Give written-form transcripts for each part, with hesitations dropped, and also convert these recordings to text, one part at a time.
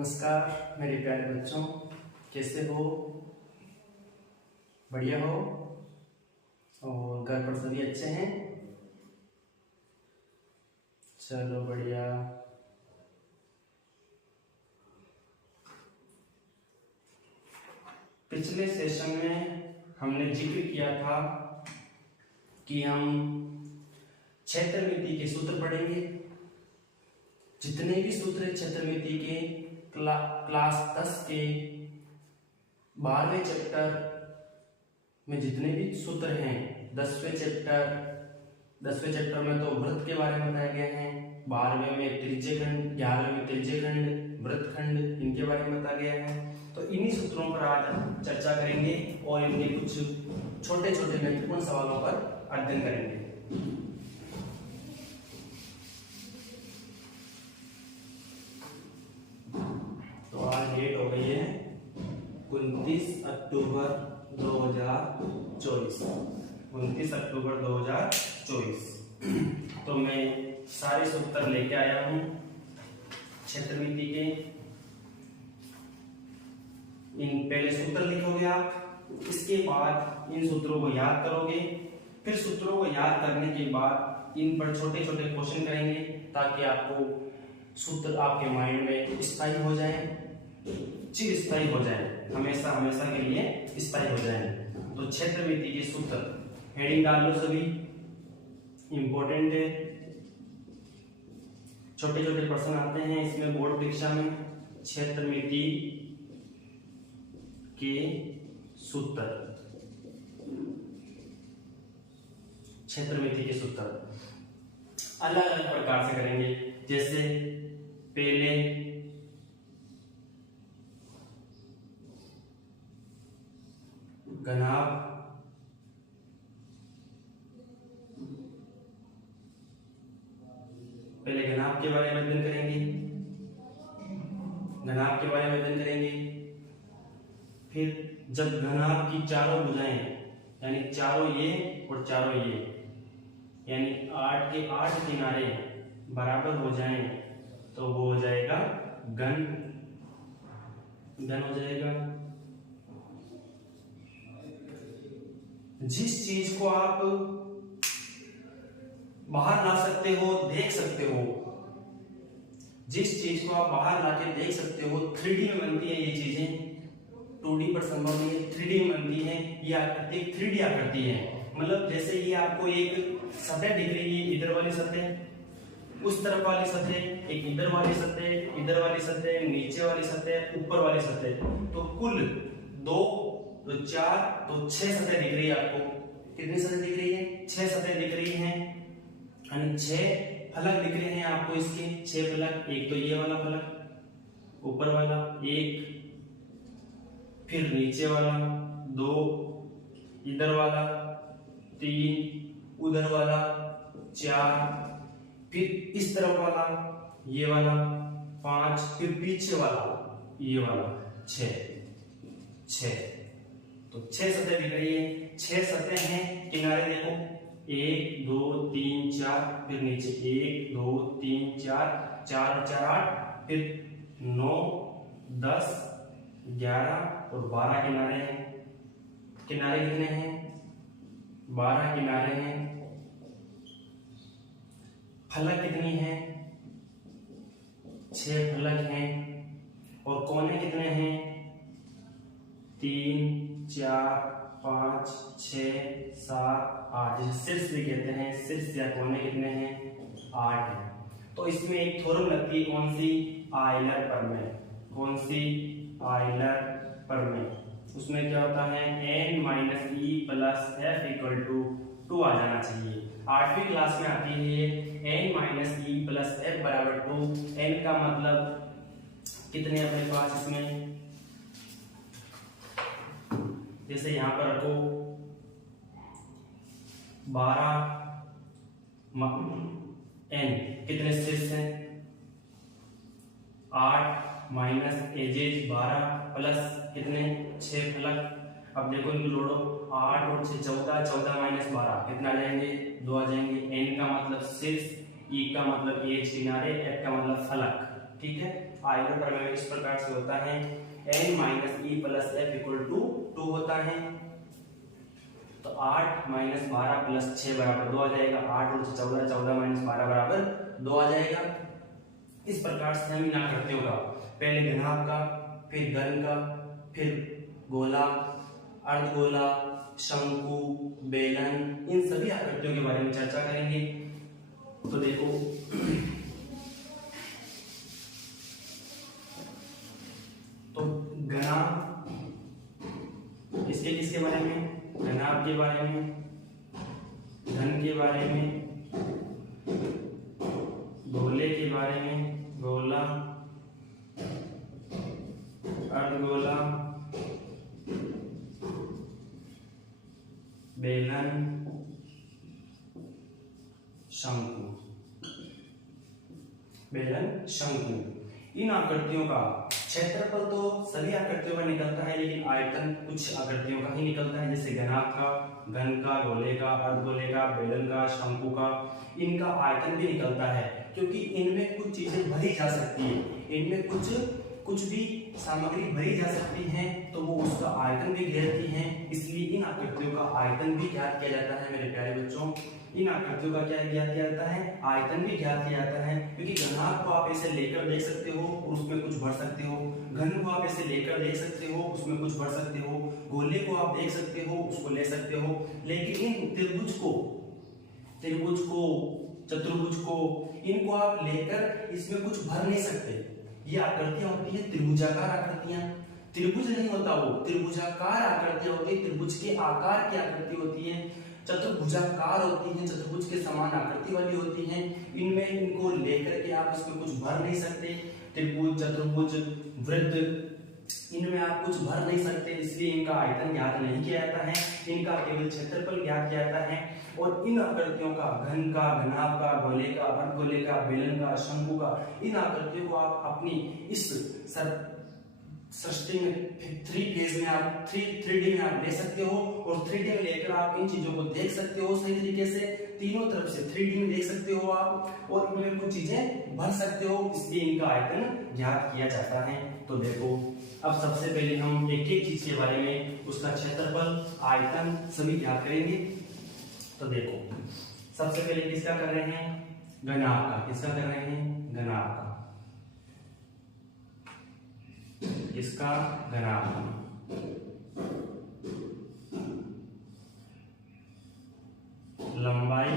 नमस्कार मेरे प्यारे बच्चों, कैसे हो? बढ़िया हो? और घर पर सभी अच्छे हैं? चलो बढ़िया। पिछले सेशन में हमने जिक्र किया था कि हम क्षेत्रमिति के सूत्र पढ़ेंगे। जितने भी सूत्र है क्षेत्रमिति के क्लास 10 के 12वें चैप्टर में जितने भी सूत्र हैं, 10वें चैप्टर में तो वृत्त के बारे में बताया गया है, 12वें में त्रिज्यखंड, 11वें में त्रिज्यखंड, वृत्तखंड, इनके बारे में बताया गया है। तो इन्हीं सूत्रों पर आज हम चर्चा करेंगे और इनके कुछ छोटे छोटे महत्वपूर्ण सवालों पर अध्ययन करेंगे। तो आज डेट हो गई है 29 अक्टूबर 2024। 29 अक्टूबर 2024। तो मैं सारे सूत्र लेके आया हूं क्षेत्रमिति के। इन पहले सूत्र लिखोगे आप, इसके बाद इन सूत्रों को याद करोगे, फिर सूत्रों को याद करने के बाद इन पर छोटे छोटे क्वेश्चन करेंगे ताकि आपको सूत्र आपके माइंड में स्थायी हो जाए, चिरस्थायी हो जाए, हमेशा हमेशा के लिए स्थायी हो जाए। तो क्षेत्रमिति के सूत्र हेडिंग डाल लो सभी, इंपॉर्टेंट है, छोटे छोटे प्रश्न आते हैं इसमें बोर्ड परीक्षा में। क्षेत्रमिति के सूत्र, क्षेत्रमिति के सूत्र अलग अलग प्रकार से करेंगे। जैसे पहले घनाभ, पहले घनाभ के बारे में अध्ययन करेंगे, घनाभ के बारे में अध्ययन करेंगे। फिर जब घनाभ की चारों भुजाएं, यानी चारों ये और चारों ये, यानी 8 के 8 किनारे बराबर हो जाएं तो वो हो जाएगा घन, घन हो जाएगा। जिस चीज को आप बाहर ला सकते हो, देख सकते हो, जिस चीज को आप बाहर लाके देख सकते हो, 3D में बनती है ये चीजें, 2D पर संभव नहीं है, 3D में बनती है ये आकृति, 3D आकृति है। मतलब जैसे ये आपको एक सतह दिख रही है, इधर वाली सतह, उस तरफ वाली सतह, एक इधर वाली सतह, इधर वाली सतह, नीचे वाली सतह, ऊपर वाली सतह, तो कुल 2 तो 4 तो 6 सतह दिख रही है आपको। कितनी सतह दिख रही है? 6 सतह दिख रही है, यानी 6 फलक दिख रहे हैं आपको इसके, 6 फलक। एक तो ये वाला फलक ऊपर वाला, एक, फिर नीचे वाला 2, इधर वाला 3, उधर वाला 4, फिर इस तरफ वाला ये वाला 5, फिर पीछे वाला ये वाला 6। तो 6 सतह दिख रही है, 6 सतह हैं। किनारे देखो 1 2 3 4, फिर नीचे 1 2 3 4, 4 और 4 8, फिर 9 10 11 और 12 किनारे हैं। किनारे कितने हैं? 12 किनारे हैं। फलक कितनी है? 6 फलक हैं। और कोने कितने हैं? 3 4 5 6 7 8, जिसे शीर्ष भी कहते हैं। शीर्ष या कोने कितने हैं? 8 है। तो इसमें एक थ्योरम लगती है, कौन सी? आयलर प्रमेय। कौन सी? आयलर प्रमेय। उसमें क्या होता है? n - e + f = 2 आ जाना चाहिए। 8वीं क्लास में आती है n - e + f = 2। n का मतलब कितने अपने पास इसमें, जैसे यहां पर रखो 12 n, कितने शीर्ष हैं? 8 - एजेज 12 प्लस कितने? 6 फलक। अब देखो इनको जोड़ो, 8 और 6 14, 14 - 12 कितना आ जाएंगे? 2 आ जाएंगे। n का मतलब शीर्ष, e का मतलब एज किनारे, f का मतलब फलक। ठीक है, आइलर प्रमेय इस प्रकार से होता है n minus E plus F equal to 2 होता है। तो 8 माइनस 12 प्लस 6 बराबर 2 आ जाएगा। 8 और 14, 14 माइनस 12 बराबर 2 आ जाएगा। इस प्रकार से हम इन आकृतियों का पहले घनाभ का, फिर घन का, फिर गोला, अर्धगोला, शंकु, बेलन, इन सभी आकृतियों के बारे में चर्चा करेंगे। तो देखो तो घनाभ इसके किसके बारे में? घनाभ के बारे में, घन के बारे में, गोले के बारे में, गोला, अर्धगोला, बेलन, शंकु, बेलन, शंकु। इन आकृतियों का क्षेत्रफल तो सभी आकृतियों का निकलता है, लेकिन आयतन कुछ आकृतियों का ही निकलता है, जैसे घनाभ का, घन का, गोले का, अर्धगोले का, बेलन का, शंकु का। इनका आयतन भी निकलता है क्योंकि इनमें कुछ चीजें भरी जा सकती है, इनमें कुछ भी सामग्री भरी जा सकती है, तो वो उसका आयतन भी घेरती है। इसलिए इन आकृतियों का आयतन भी ज्ञात किया जाता है मेरे प्यारे बच्चों। इन आकृतियों का क्या ज्ञात किया जाता है? आयतन भी ज्ञात किया जाता है, क्योंकि घनाभ को आप ऐसे लेकर देख सकते हो और उसमें कुछ भर सकते हो, घन को आप ऐसे लेकर देख सकते हो, उसमें कुछ भर सकते हो, गोले को आप देख सकते हो, उसको ले सकते हो। लेकिन इन त्रिभुज को, चतुर्भुज को, इनको आप लेकर इसमें कुछ भर नहीं सकते। ये आकृतियां होती है त्रिभुजाकार आकृतियां। त्रिभुज नहीं होता, वो त्रिभुजाकार आकृतियां होती है। त्रिभुज के आकार की आकृति होती है, चतुर्भुजाकार होती है, चतुर्भुज के समान आकृति वाली होती है। इनमें इनको लेकर के आप इसमें कुछ भर नहीं सकते। त्रिभुज, चतुर्भुज, वृत्त, इनमें आप कुछ भर नहीं सकते, इसलिए इनका आयतन ज्ञात नहीं किया जाता है, इनका केवल क्षेत्रफल ज्ञात किया जाता है। और इन आकृतियों का, घन का, घनाभ का, गोले का, अर्धगोले का, बेलन का, शंकु का, इन आकृतियों को आप अपनी इस सृष्टि में 3 में आप 3D में आप ले सकते हो, और 3D में लेकर आप इन चीजों को देख सकते हो सही तरीके से। तीनों तरफ से 3D में देख सकते हो आप, और इनमें कुछ चीजें भर सकते हो, इसलिए इनका आयतन ज्ञात किया जाता है। तो देखो, अब सबसे पहले हम एक एक चीज के बारे में, उसका क्षेत्रफल, आयतन सभी ज्ञात करेंगे। तो देखो, सबसे पहले किसका कर रहे हैं? घनाभ का। किसका कर रहे हैं? घनाभ का। इसका घनाभ, लंबाई,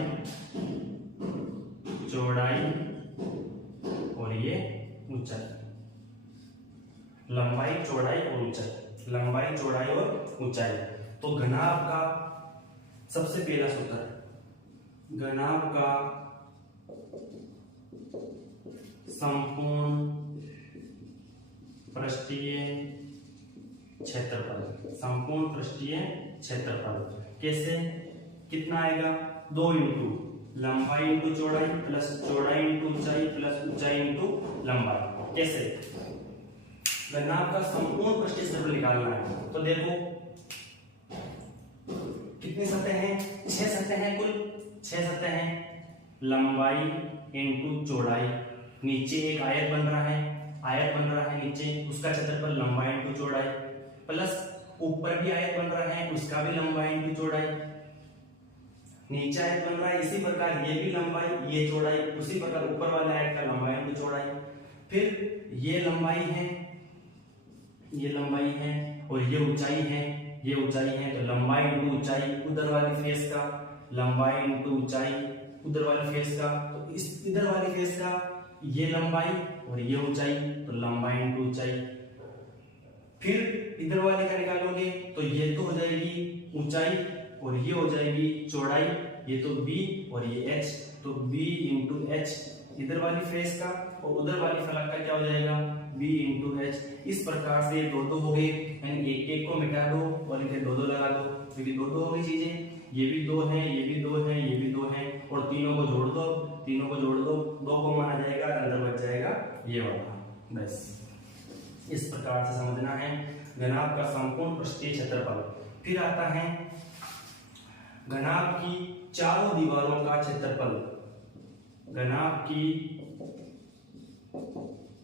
चौड़ाई और ये ऊंचाई। लंबाई, चौड़ाई और ऊंचाई, लंबाई, चौड़ाई और ऊंचाई। तो घनाभ का सबसे पहला सूत्र, घनाभ का संपूर्ण पृष्ठीय क्षेत्रफल। संपूर्ण पृष्ठीय क्षेत्रफल कैसे? कितना आएगा? 2 इंटू लंबाई इंटू चौड़ाई प्लस चौड़ाई इंटू ऊंचाई प्लस ऊंचाई इंटू लंबाई। कैसे? घनाभ का संपूर्ण पृष्ठीय क्षेत्रफल निकालना है। तो देखो, कितनी सतह हैं? 6 सतह हैं, कुल 6 सतह हैं। लंबाई इंटू चौड़ाई, नीचे एक आयत बन रहा है, नीचे, उसका क्षेत्रफल लंबाई इंटू चौड़ाई, प्लस ऊपर भी आयत बन रहा है, उसका भी लंबाई इंटू चौड़ाई, नीचे आयत बन रहा है, इसी प्रकार ये भी लंबाई, ये चौड़ाई, उसी प्रकार ऊपर वाले आयत का लंबाई इंटू चौड़ाई। फिर ये लंबाई है, ये लंबाई है, और ये ऊंचाई है, ये ऊंचाई है। तो लंबाई इंटू ऊंचाई उधर वाली फेस का, लंबाई इंटू ऊंचाई उधर वाली फेस का, तो इस इधर वाली फेस का ये लंबाई और ये ऊंचाई, तो लंबाई इंटू ऊंचाई। फिर इधर वाले का निकालोगे तो ये तो हो जाएगी ऊंचाई और ये हो जाएगी चौड़ाई, ये तो b और ये h, तो b इंटू h इधर वाली फेस का, और उधर वाली फलक का क्या हो जाएगा? b into h। इस प्रकार से ये 2 हो गए, यानी एक एक को मिटा दो और इधर 2 लगा दो, क्योंकि 2 हो गई चीजें। ये भी 2 है, ये भी 2 है, ये भी 2 है, और तीनों को जोड़ दो, 2 को माना जाएगा, अंदर बच जाएगा ये वाला। बस इस प्रकार से समझना है घनाभ का संपूर्ण पृष्ठीय क्षेत्रफल। फिर आता है घनाभ की चारों दीवारों का क्षेत्रफल। घनाभ की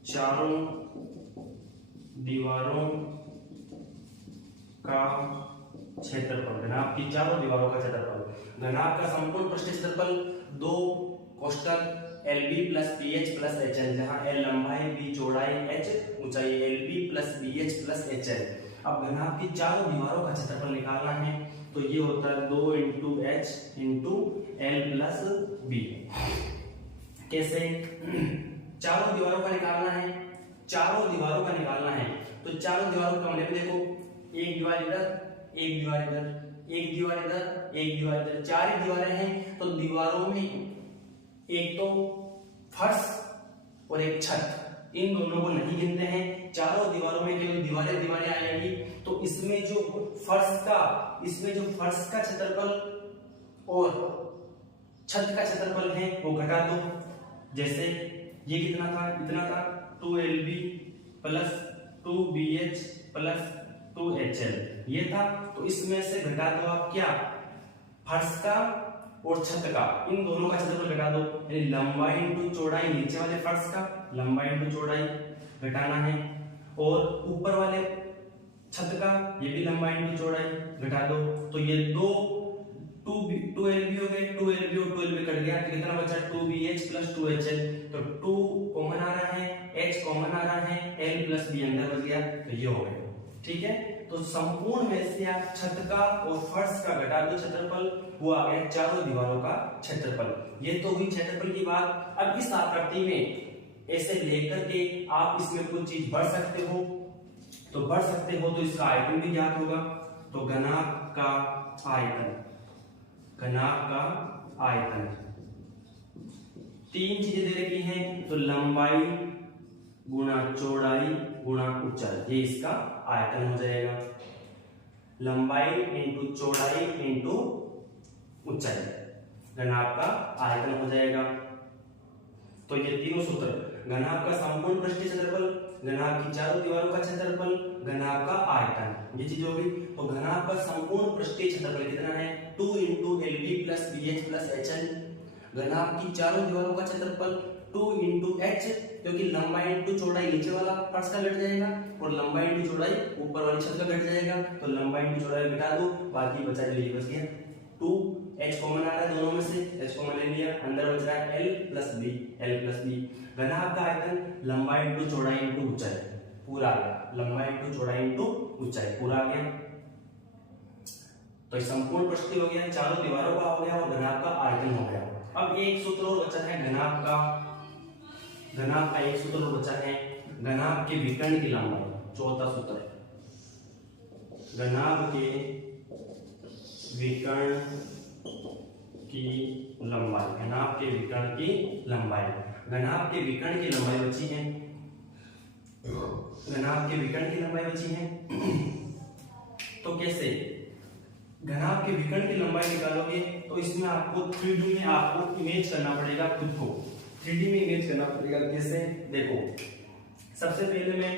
चारों दीवारों का क्षेत्रफल, घनाभ की चारों दीवारों का क्षेत्रफल। घनाभ का संपूर्ण पृष्ठ क्षेत्रफल 2 कोष्टक LB plus BH plus HL, जहां L लंबाई, B चौड़ाई, H ऊंचाई, LB plus BH plus HL। अब घनाभ की चारों दीवारों का क्षेत्रफल निकालना है तो ये होता है 2 into H into L plus B। कैसे? चारों दीवारों का निकालना है, चारों दीवारों का निकालना है तो चारों दीवारों का मतलब देखो, एक दीवार इधर, एक दीवार इधर, एक दीवार इधर, एक दीवार इधर, 4 ही दीवारें हैं तो दीवारों में एक तो फर्श और एक छत, इन दोनों को नहीं गिनते हैं। चारों दीवारों में केवल दीवारें दीवारें आ जाएगी तो इसमें जो फर्श का क्षेत्रफल और छत का क्षेत्रफल है वो घटा दो। जैसे ये कितना था, इतना था 2LB plus 2BH plus 2HL ये था, तो इसमें से घटा दो आप क्या, फर्श का और छत का, इन दोनों का क्षेत्रफल घटा दो, यानी लंबाई इंटू चौड़ाई, नीचे वाले फर्श का लंबाई इंटू चौड़ाई घटाना है, और ऊपर वाले छत का ये भी लंबाई इंटू चौड़ाई घटा दो। तो ये 2LB हो गए, 2LB और 2LB कट गया तो कितना बचा 2BH प्लस 2HL, तो 2 कॉमन आ रहा है, H कॉमन आ रहा है, L प्लस B अंदर बच गया तो ये हो गया। ठीक है, तो संपूर्ण में से आप छत का और फर्श का घटा दो क्षेत्रफल, वो आ गया चारों दीवारों का क्षेत्रफल। ये तो हुई क्षेत्रफल की बात। अब इस आकृति में ऐसे लेकर के आप इसमें कुछ चीज बढ़ सकते हो, तो बढ़ सकते हो तो इसका आयतन भी ज्ञात होगा। तो घनाभ का आयतन, घनाभ का आयतन 3 चीजें दे रखी हैं, तो लंबाई गुणा चौड़ाई गुणा ऊंचाई, ये इसका आयतन हो जाएगा। लंबाई इंटू चौड़ाई इंटू ऊंचाई घनाभ का आयतन हो जाएगा। तो ये तीनों सूत्र, घनाभ का संपूर्ण पृष्ठीय क्षेत्रफल, घनाभ की चारों दीवारों का क्षेत्रफल, घनाभ का आयतन, ये चीज हो गई। तो घनाभ का संपूर्ण पृष्ठीय क्षेत्रफल कितना है 2 into LB plus BH plus HL। घनाभ की चारों दीवारों का क्षेत्रफल 2 इंटू H, क्योंकि लंबाई इंटू चौड़ाई नीचे वाला फर्श का घट जाएगा और लंबाई इंटू चौड़ाई ऊपर वाली छत का घट जाएगा, तो लंबाई इंटू चौड़ाई घटा दो, बाकी बचा जो ये बच गया 2, H कॉमन आ रहा है दोनों में से, H कॉमन ले लिया, अंदर बच रहा है L प्लस B। घनाभ का आयतन लंबाई इंटू चौड़ाई इंटू ऊंचाई पूरा आ गया, लंबाई इंटू चौड़ाई इंटू ऊंचाई पूरा आ गया। तो संपूर्ण पृष्ठीय हो गया, चारों दीवारों का हो गया और घनाभ का आयतन हो गया। अब एक सूत्र और बचा है घनाभ का एक सूत्र और बचा है, घनाभ के विकर्ण की लंबाई, चौथा सूत्र, घनाभ के विकर्ण की लंबाई, घनाभ के विकर्ण की लंबाई, घनाभ के विकर्ण की लंबाई बची है, घनाभ के विकर्ण की लंबाई बची है। तो कैसे घनाभ के विकर्ण की लंबाई निकालोगे, तो इसमें आपको 3D में आपको इमेज करना पड़ेगा, खुद को 3D में इमेज करना पड़ेगा। कैसे देखो, सबसे पहले मैं,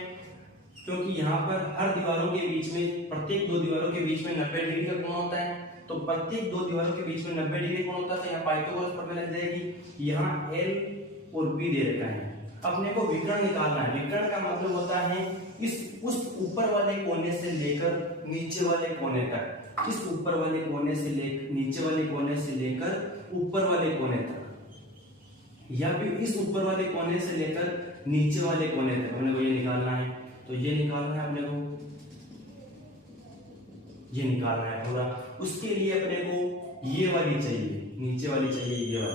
क्योंकि यहाँ पर हर दीवारों के बीच में, प्रत्येक 2 दीवारों के बीच में 90 डिग्री का कोण होता है, तो प्रत्येक 2 दीवारों के बीच में 90 डिग्री कोण होता है, तो यहाँ पाइथागोरस प्रमेय लग जाएगी। यहाँ L और B दे रखा है, अपने को विकर्ण निकालना है। विकर्ण का मतलब होता है उस ऊपर वाले कोने से लेकर नीचे वाले कोने तक, इस ऊपर वाले कोने से लेकर नीचे वाले कोने से लेकर ऊपर वाले कोने तक, या फिर इस ऊपर वाले कोने से लेकर नीचे वाले कोने तक अपने को ये निकालना है। तो ये निकालना है अपने को, ये निकालना है पूरा। उसके लिए अपने को ये वाली चाहिए, नीचे वाली चाहिए,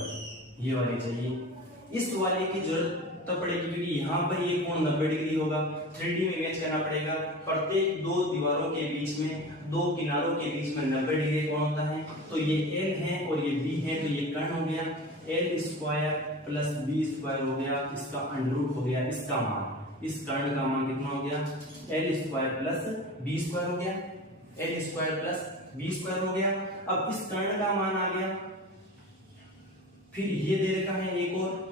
ये वाली चाहिए। इस वाले की जरूरत तब पड़ेगी क्योंकि यहाँ पर ये कोण 90 डिग्री होगा। 3D में इमेज करना पड़ेगा, प्रत्येक 2 दीवारों के बीच में, 2 किनारों के बीच में 90 डिग्री कोण होता है। तो ये L है और ये B है, तो ये कर्ण हो गया L square plus B square हो गया, इसका अंडर हो गया, इसका मान, इस कर्ण का मान कितना हो गया L square plus B square हो गया, L square plus B square हो गया। अब इस कर्ण का मान आ गया, फिर ये दे रखा है एक और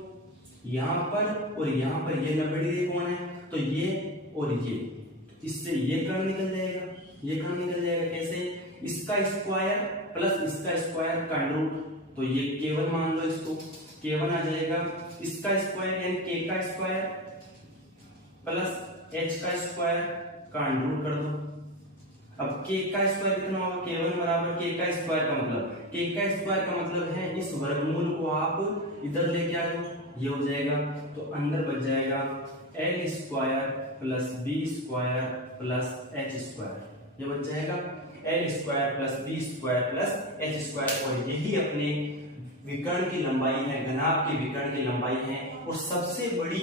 यहाँ पर और यहाँ पर, ये 90 डिग्री कोण है, तो ये और ये, इससे ये कर्ण निकल जाएगा, ये कर्ण निकल जाएगा। कैसे? इसका स्क्वायर प्लस इसका स्क्वायर का अंडर, तो ये K1 मान लो, इसको K1 आ जाएगा। इसका स्क्वायर यानी K का स्क्वायर प्लस एच का स्क्वायर का अंडर कर दो। अब के का स्क्वायर कितना होगा, k1 बराबर के का स्क्वायर का मतलब, के का स्क्वायर का मतलब है इस वर्गमूल को आप इधर लेके आ जाओ, ये हो जाएगा। तो अंदर बच जाएगा L square plus B square plus H square, ये बच जाएगा L square plus B square plus H square. और यही अपने विकर्ण की लंबाई है, घनाभ के विकर्ण की लंबाई है। और सबसे बड़ी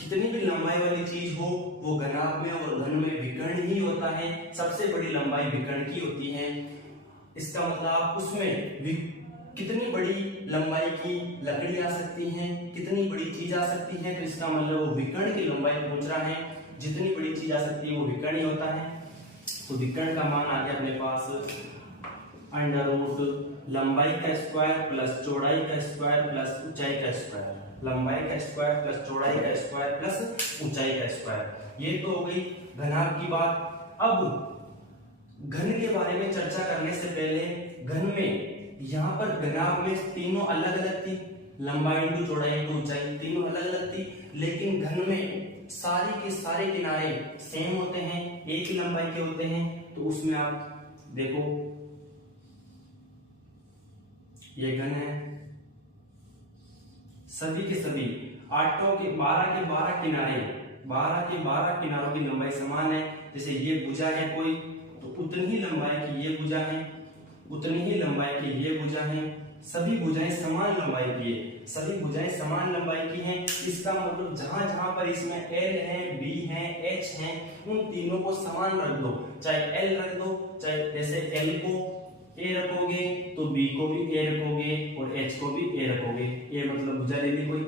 कितनी भी लंबाई वाली चीज हो वो घनाभ में और घन में विकर्ण ही होता है। सबसे बड़ी लंबाई विकर्ण की होती है। इसका मतलब उसमें कितनी बड़ी लंबाई की लकड़ी आ सकती है, कितनी बड़ी चीज आ सकती है, तो इसका मतलब वो विकर्ण की लंबाई पूछ रहा है। जितनी बड़ी चीज आ सकती है वो विकर्ण ही होता है। तो विकर्ण का मान आ गया अपने पास अंडर रूट लंबाई का स्क्वायर प्लस चौड़ाई का स्क्वायर प्लस ऊंचाई का स्क्वायर, लंबाई का स्क्वायर प्लस चौड़ाई का स्क्वायर प्लस ऊंचाई का स्क्वायर। ये तो हो गई घनाभ की बात। अब घन के बारे में चर्चा करने से पहले, घन में यहाँ पर घनाभ में तीनों अलग अलग थी, लंबाई इंटू चौड़ाई इंटू ऊंचाई तीनों अलग अलग थी। लेकिन घन में सारे के सारे किनारे सेम होते हैं, एक ही लंबाई के होते हैं। तो उसमें आप देखो ये घन है, सभी के सभी 8 के 12 किनारे, 12 किनारों की लंबाई समान है। जैसे ये भुजा है कोई, तो उतनी ही लंबाई की ये भुजा है, उतनी ही लंबाई की ये भुजा है। सभी भुजाएं समान लंबाई की है, सभी भुजाएं समान लंबाई की हैं। इसका मतलब जहां जहां पर इसमें L है, B है, H है, उन तीनों को समान रख दो। चाहे L रख दो, चाहे जैसे L को A रखोगे तो B को भी A रखोगे और H को भी A रखोगे। A मतलब भुजा ले ली, कोई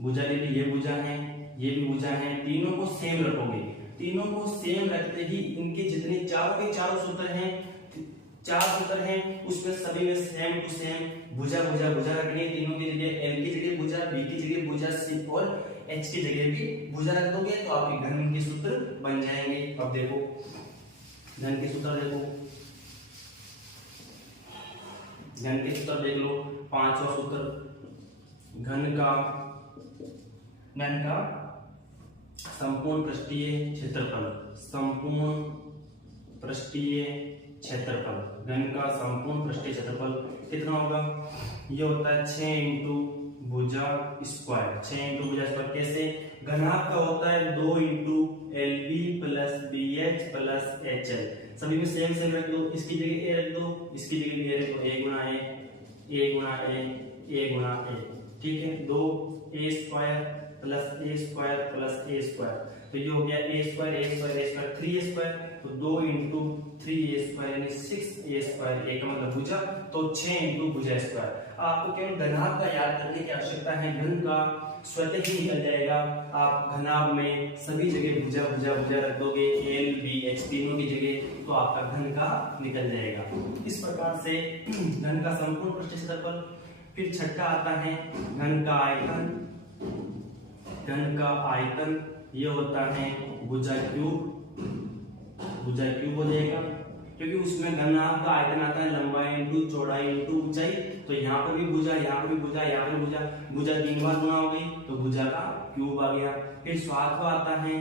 भुजा ले ली, ये भुजा है, ये भी भुजा है, तीनों को सेम रखोगे। तीनों को सेम रखते ही इनके जितने चारों के चारों सूत्र हैं, 4 सूत्र हैं, उसमें सभी में सेम टू सेम भुजा भुजा भुजा रखनी है। तीनों की जगह L की जगह भुजा, B की जगह भुजा, C और H की जगह भी भुजा रख दोगे तो आपके घन के सूत्र बन जाएंगे। अब देखो घन के सूत्र देखो, घन के सूत्र देख लो। 5वां सूत्र घन का संपूर्ण पृष्ठीय क्षेत्रफल, संपूर्ण पृष्ठीय क्षेत्रफल, घन का संपूर्ण पृष्ठीय क्षेत्रफल कितना होगा? ये होता है 6 इंटू भुजा स्क्वायर। 6 इंटू भुजा स्क्वायर कैसे? घनाभ का होता है 2 into L B plus B H plus H L. सभी में सेम सेम रख दो, इसकी जगह ए रख दो, इसकी जगह ए रख दो। ए गुणा ए, ए गुणा ए, ए गुणा ए, ठीक है। 2 ए स्क्वायर प्लस ए स्क्वायर प्लस ए स्क्वायर, तो ये हो गया ए स्क्वायर ए स्क्वायर ए स्क्वायर 3 ए स्क्वायर। तो 2 इंटू 3 ए स्क्वायर यानी 6 ए स्क्वायर, ए का मतलब भुजा, तो 6 इंटू भुजा स्क्वायर। आपको केवल घनाभ का याद करने की आवश्यकता है, घन का स्वतः ही निकल जाएगा। आप घनाभ में सभी जगह भुजा भुजा भुजा रख दोगे, एल बी एच तीनों की जगह, तो आपका घन का निकल जाएगा। इस प्रकार से घन का संपूर्ण पृष्ठीय क्षेत्रफल। फिर छठा आता है घन का आयतन। घन का आयतन ये होता है भुजा क्यूब, भुजा क्यूब हो जाएगा, क्योंकि उसमें घनाभ का आयतन आता है लंबाई इंटू चौड़ाई इंटू ऊंचाई। तो यहाँ पर भी भुजा, यहाँ पर भी भुजा, यहाँ पर भी भुजा, भुजा 3 बार गुणा हो गई तो भुजा का क्यूब आ गया। फिर 7वां आता है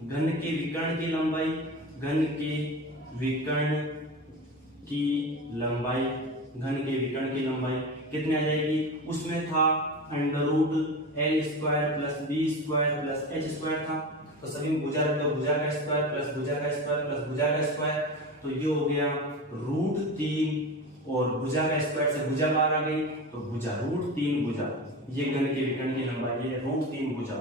घन के विकर्ण की लंबाई। घन के विकर्ण की लंबाई, घन के विकर्ण की लंबाई कितनी आ जाएगी? उसमें था under root L square plus B square plus H square था, तो सभी में भुजा रख दो, भुजा का स्क्वायर प्लस भुजा का स्क्वायर प्लस भुजा का स्क्वायर, तो ये हो गया √3 और भुजा का स्क्वायर से भुजा बाहर आ गई तो भुजा √3 भुजा। ये घन के विकर्ण की लंबाई है √3 भुजा।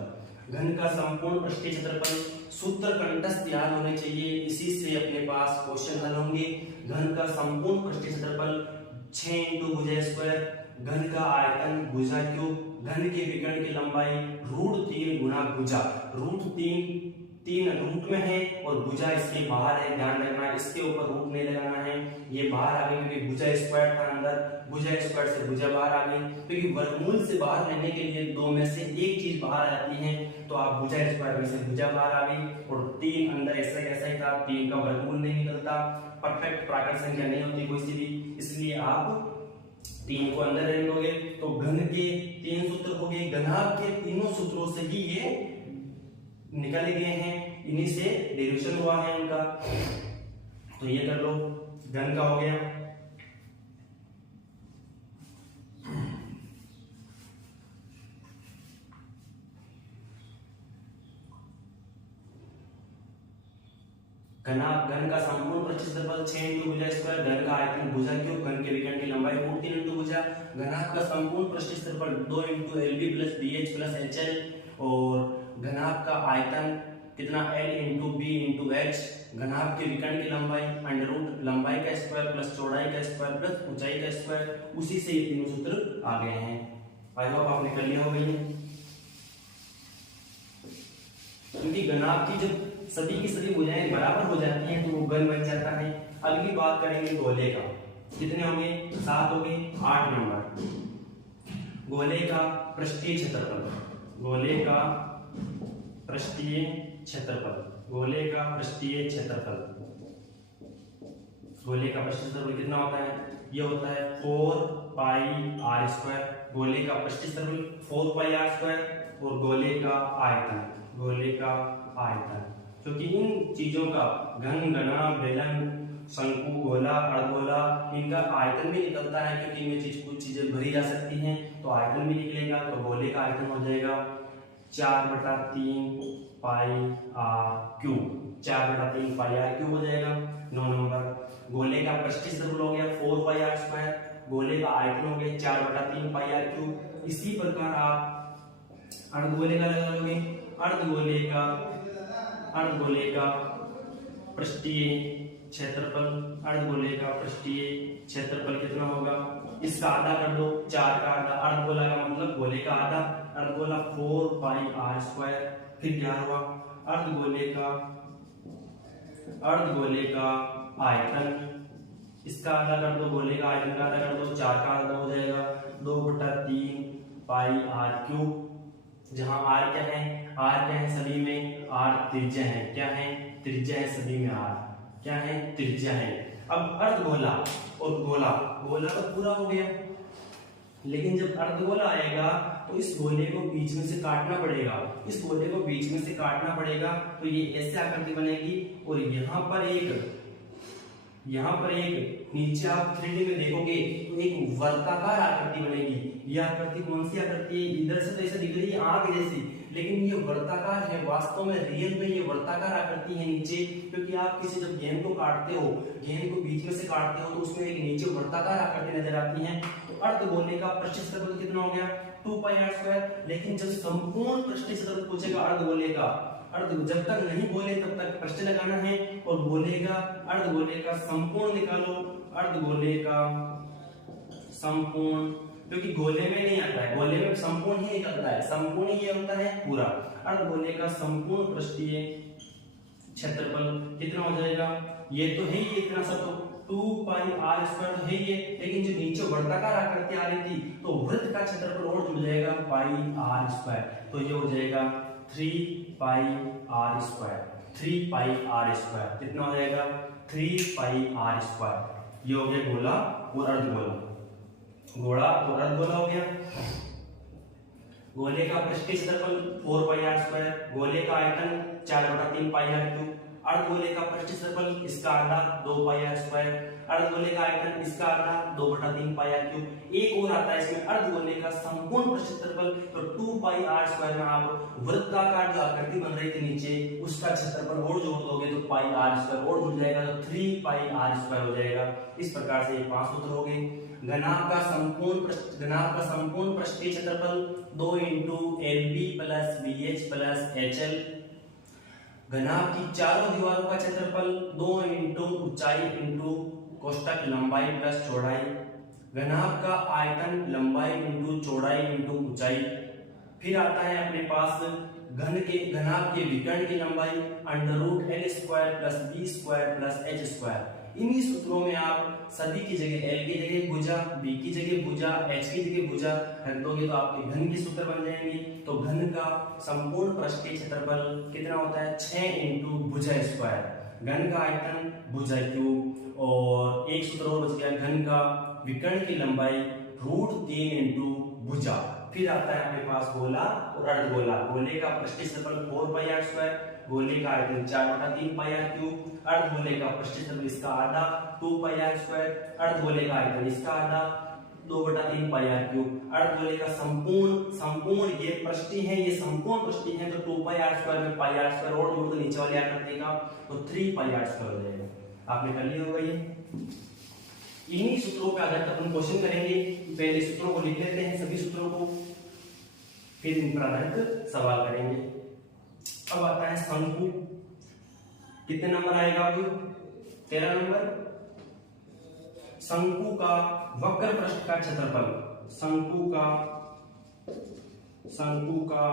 घन का संपूर्ण पृष्ठीय क्षेत्रफल, सूत्र कंठस्थ याद होने चाहिए, इसी से अपने पास क्वेश्चन हल होंगे। घन का संपूर्ण पृष्ठीय क्षेत्रफल 6 इंटू भुजा स्क्वायर, घन का आयतन भुजा क्यूब, घन के विकर्ण की लंबाई √3 गुना भुजा। √3 रूट में है और भुजा इसके बाहर है, ध्यान रखना, इसके ऊपर रूट नहीं लगाना है। ये बाहर आ गई क्योंकि भुजा स्क्वायर था अंदर, भुजा स्क्वायर से भुजा बाहर आ गई, क्योंकि वर्गमूल से बाहर रहने के लिए 2 में से एक चीज बाहर आती है, तो आप भुजा स्क्वायर में से भुजा बाहर आ गई और 3 अंदर ऐसा ही था। 3 का वर्गमूल नहीं निकलता, परफेक्ट प्राकृत संख्या नहीं होती कोई सी भी, इसलिए आप 3 को अंदर रहने दोगे। तो घन के 3 सूत्र हो गए, घनाभ के तीनों सूत्रों से ही ये निकल गए हैं, इन्हीं से डेरिवेशन हुआ है इनका। तो ये कर लो, घन का हो गया। घन का संपूर्ण पृष्ठ क्षेत्रफल 6 इंटू भुजा स्क्वायर, घन का आयतन भुजा क्यूब, घन के विकर्ण की लंबाई रूट 3 इंटू भुजा, घनाभ का संपूर्ण पृष्ठ क्षेत्रफल 2 into LB plus BH plus HL, और घनाभ का आयतन कितना L into B into H, घनाभ के विकर्ण की लंबाई अंडर रूट लंबाई का स्क्वायर प्लस चौड़ाई का स्क्वायर प्लस ऊंचाई का स्क्वायर, उसी से ये तीनों सूत्र आ गए हैं। आई होप आपने कर लिया होगा ये, क्योंकि घनाभ की जब सभी की सभी भुजाएं बराबर हो जाती हैं तो वो घन बन जाता है। अगली बात करेंगे गोले का। कितने होंगे? 7 हो गए। 8 नंबर, गोले का पृष्ठीय क्षेत्रफल, गोले का पृष्ठीय क्षेत्रफल, गोले का पृष्ठीय क्षेत्रफल, गोले का पृष्ठीय क्षेत्रफल कितना होता है? ये होता है 4 पाई आर स्क्वायर। गोले का पृष्ठीय क्षेत्रफल 4 पाई आर स्क्वायर, और गोले का आयतन, गोले का आयतन, क्योंकि इन चीजों का घन, घना, बेलन, शंकु, गोला, अर्धगोला, इनका आयतन भी निकलता है, क्योंकि इनमें कुछ चीजें भरी जा सकती हैं, तो आयतन भी निकलेगा। तो गोले का आयतन हो जाएगा 4/3 pi r cube, 4/3 pi r cube हो जाएगा। 9 नंबर, गोले का पृष्ठीय क्षेत्रफल हो गया 4 पाई आर स्क्वायर, गोले का आयतन हो गया 4/3 पाई आर क्यूब। इसी प्रकार आप अर्धगोले का लगा लोगे, अर्धगोले का पृष्ठीय क्षेत्रफल, अर्धगोले का पृष्ठीय क्षेत्रफल कितना होगा? इसका आधा कर दो, 4 का आधा, अर्धगोला का मतलब गोले का आधा, अर्धगोला 4 पाई आर स्क्वायर। फिर क्या हुआ? अर्धगोले का आयतन, इसका आधा कर दो, गोले का आयतन का आधा कर दो, 4 का आधा हो जाएगा 2/3 पाई आर क्यूब, जहां आर क्या है? आर क्या है सभी में? आर त्रिज्या है। क्या है? त्रिज्या है सभी में, आर क्या है? त्रिज्या है। अब अर्धगोला और गोला, गोला तो पूरा हो गया, लेकिन जब अर्धगोला आएगा तो इस गोले को बीच में से काटना पड़ेगा, इस गोले को बीच में से काटना पड़ेगा, तो ये ऐसे आकृति बनेगी, और यहाँ पर एक नीचे आप 3D में देखोगे तो एक वर्ताकार आकृति बनेगी। यह आकृति कौन सी आकृति है? इधर से तो ऐसे दिख रही है आंख जैसी, लेकिन ये वर्ताकार है, वास्तव में रियल में ये वर्ताकार आकृति है नीचे, क्योंकि आप किसी जब गेंद को काटते हो, गेंद को बीच में से काटते हो, तो उसमें एक नीचे वर्ताकार आकृति नजर आती है। तो अर्धगोले का पृष्ठीय क्षेत्रफल कितना हो गया? 2 पाई आर स्क्वायर। लेकिन जब संपूर्ण पृष्ठीय क्षेत्रफल पूछेगा अर्धगोले का, जब तक नहीं बोले तब तक प्रश्न लगाना है, और बोलेगा अर्धगोले का संपूर्ण निकालो, अर्धगोले का संपूर्ण, क्योंकि गोले में नहीं आता है, गोले में संपूर्ण ही निकलता है, संपूर्ण ही ये होता है पूरा। अर्धगोले का संपूर्ण पृष्ठीय क्षेत्रफल कितना हो जाएगा? ये तो है ही इतना सब, तो 2 पाई आर स्क्वायर तो है ही है, लेकिन जो नीचे वर्ताकार आकृति आ रही थी तो वृत्त का क्षेत्रफल और जुड़ जाएगा पाई आर स्क्वायर, तो ये हो जाएगा 3 pi are square, 3 pi are square कितना हो जाएगा? 3 पाई आर स्क्वायर। ये हो गया गोला और अर्धगोला, गोला और अर्धगोला हो गया। गोले का पृष्ठीय क्षेत्रफल 4 पाई आर स्क्वायर, गोले का आयतन 4/3 पाई आर क्यूब, अर्धगोले का पृष्ठीय क्षेत्रफल इसका आधा 2 पाई आर स्क्वायर, अर्धगोले का आयतन इसका आधा 2/3 पाई आर क्यूब। एक और आता है इसमें अर्धगोले का संपूर्ण पृष्ठीय क्षेत्रफल, तो 2 पाई आर स्क्वायर में आप वृत्ताकार जो आकृति बन रही थी नीचे, उसका क्षेत्रफल और जोड़ दोगे तो पाई आर स्क्वायर और जुड़ जाएगा, तो 3 पाई आर स्क्वायर हो जाएगा। इस प्रकार से ये 5 सूत्र हो गए। घनाभ का संपूर्ण पृष्ठीय क्षेत्रफल 2 into LB plus BH plus HL, घनाभ की चारों दीवारों का क्षेत्रफल 2 इंटू ऊंचाई इंटू कोष्ठक लंबाई प्लस चौड़ाई, घनाभ का आयतन लंबाई इंटू चौड़ाई इंटू ऊंचाई। फिर आता है अपने पास घनाभ के विकर्ण की लंबाई √L² plus B² plus H²। इन्हीं सूत्रों में आप सभी की जगह L की जगह भुजा, B की जगह भुजा, H की जगह भुजा रख दोगे तो आपके घन के सूत्र बन जाएंगे। तो घन का संपूर्ण पृष्ठीय क्षेत्रफल कितना होता है? 6 इंटू भुजा स्क्वायर, घन का आयतन भुजा क्यूब, और एक सूत्र और बच गया, घन का विकर्ण की लंबाई √3 इंटू भुजा फिर आता है अपने पास गोला और अर्धगोला। गोले का पृष्ठीय क्षेत्रफल 4 पाई आर स्क्वायर, गोले का आयतन 4/3 पाई आर क्यूब, अर्धगोले का पृष्ठीय क्षेत्रफल इसका आधा 2 पाई आर स्क्वायर, अर्धगोले का आयतन इसका आधा 2/3 पाई आर क्यूब, अर्धगोले का संपूर्ण ये पृष्ठीय है, ये संपूर्ण पृष्ठीय है, तो 2 पाई आर स्क्वायर में पाई आर स्क्वायर और जोड़ दो नीचे वाले आकृति का, तो 3 पाई आर स्क्वायर हो जाएगा। आपने कर लिया होगा ये। इन्हीं सूत्रों पे आधारित अपन क्वेश्चन करेंगे। पहले सूत्रों को लिख लेते हैं, सभी सूत्रों को, फिर इन पर आधारित सवाल करेंगे। अब आता है शंकु। कितने नंबर आएगा अब? 13 नंबर। शंकु का वक्र पृष्ठ का क्षेत्रफल, शंकु का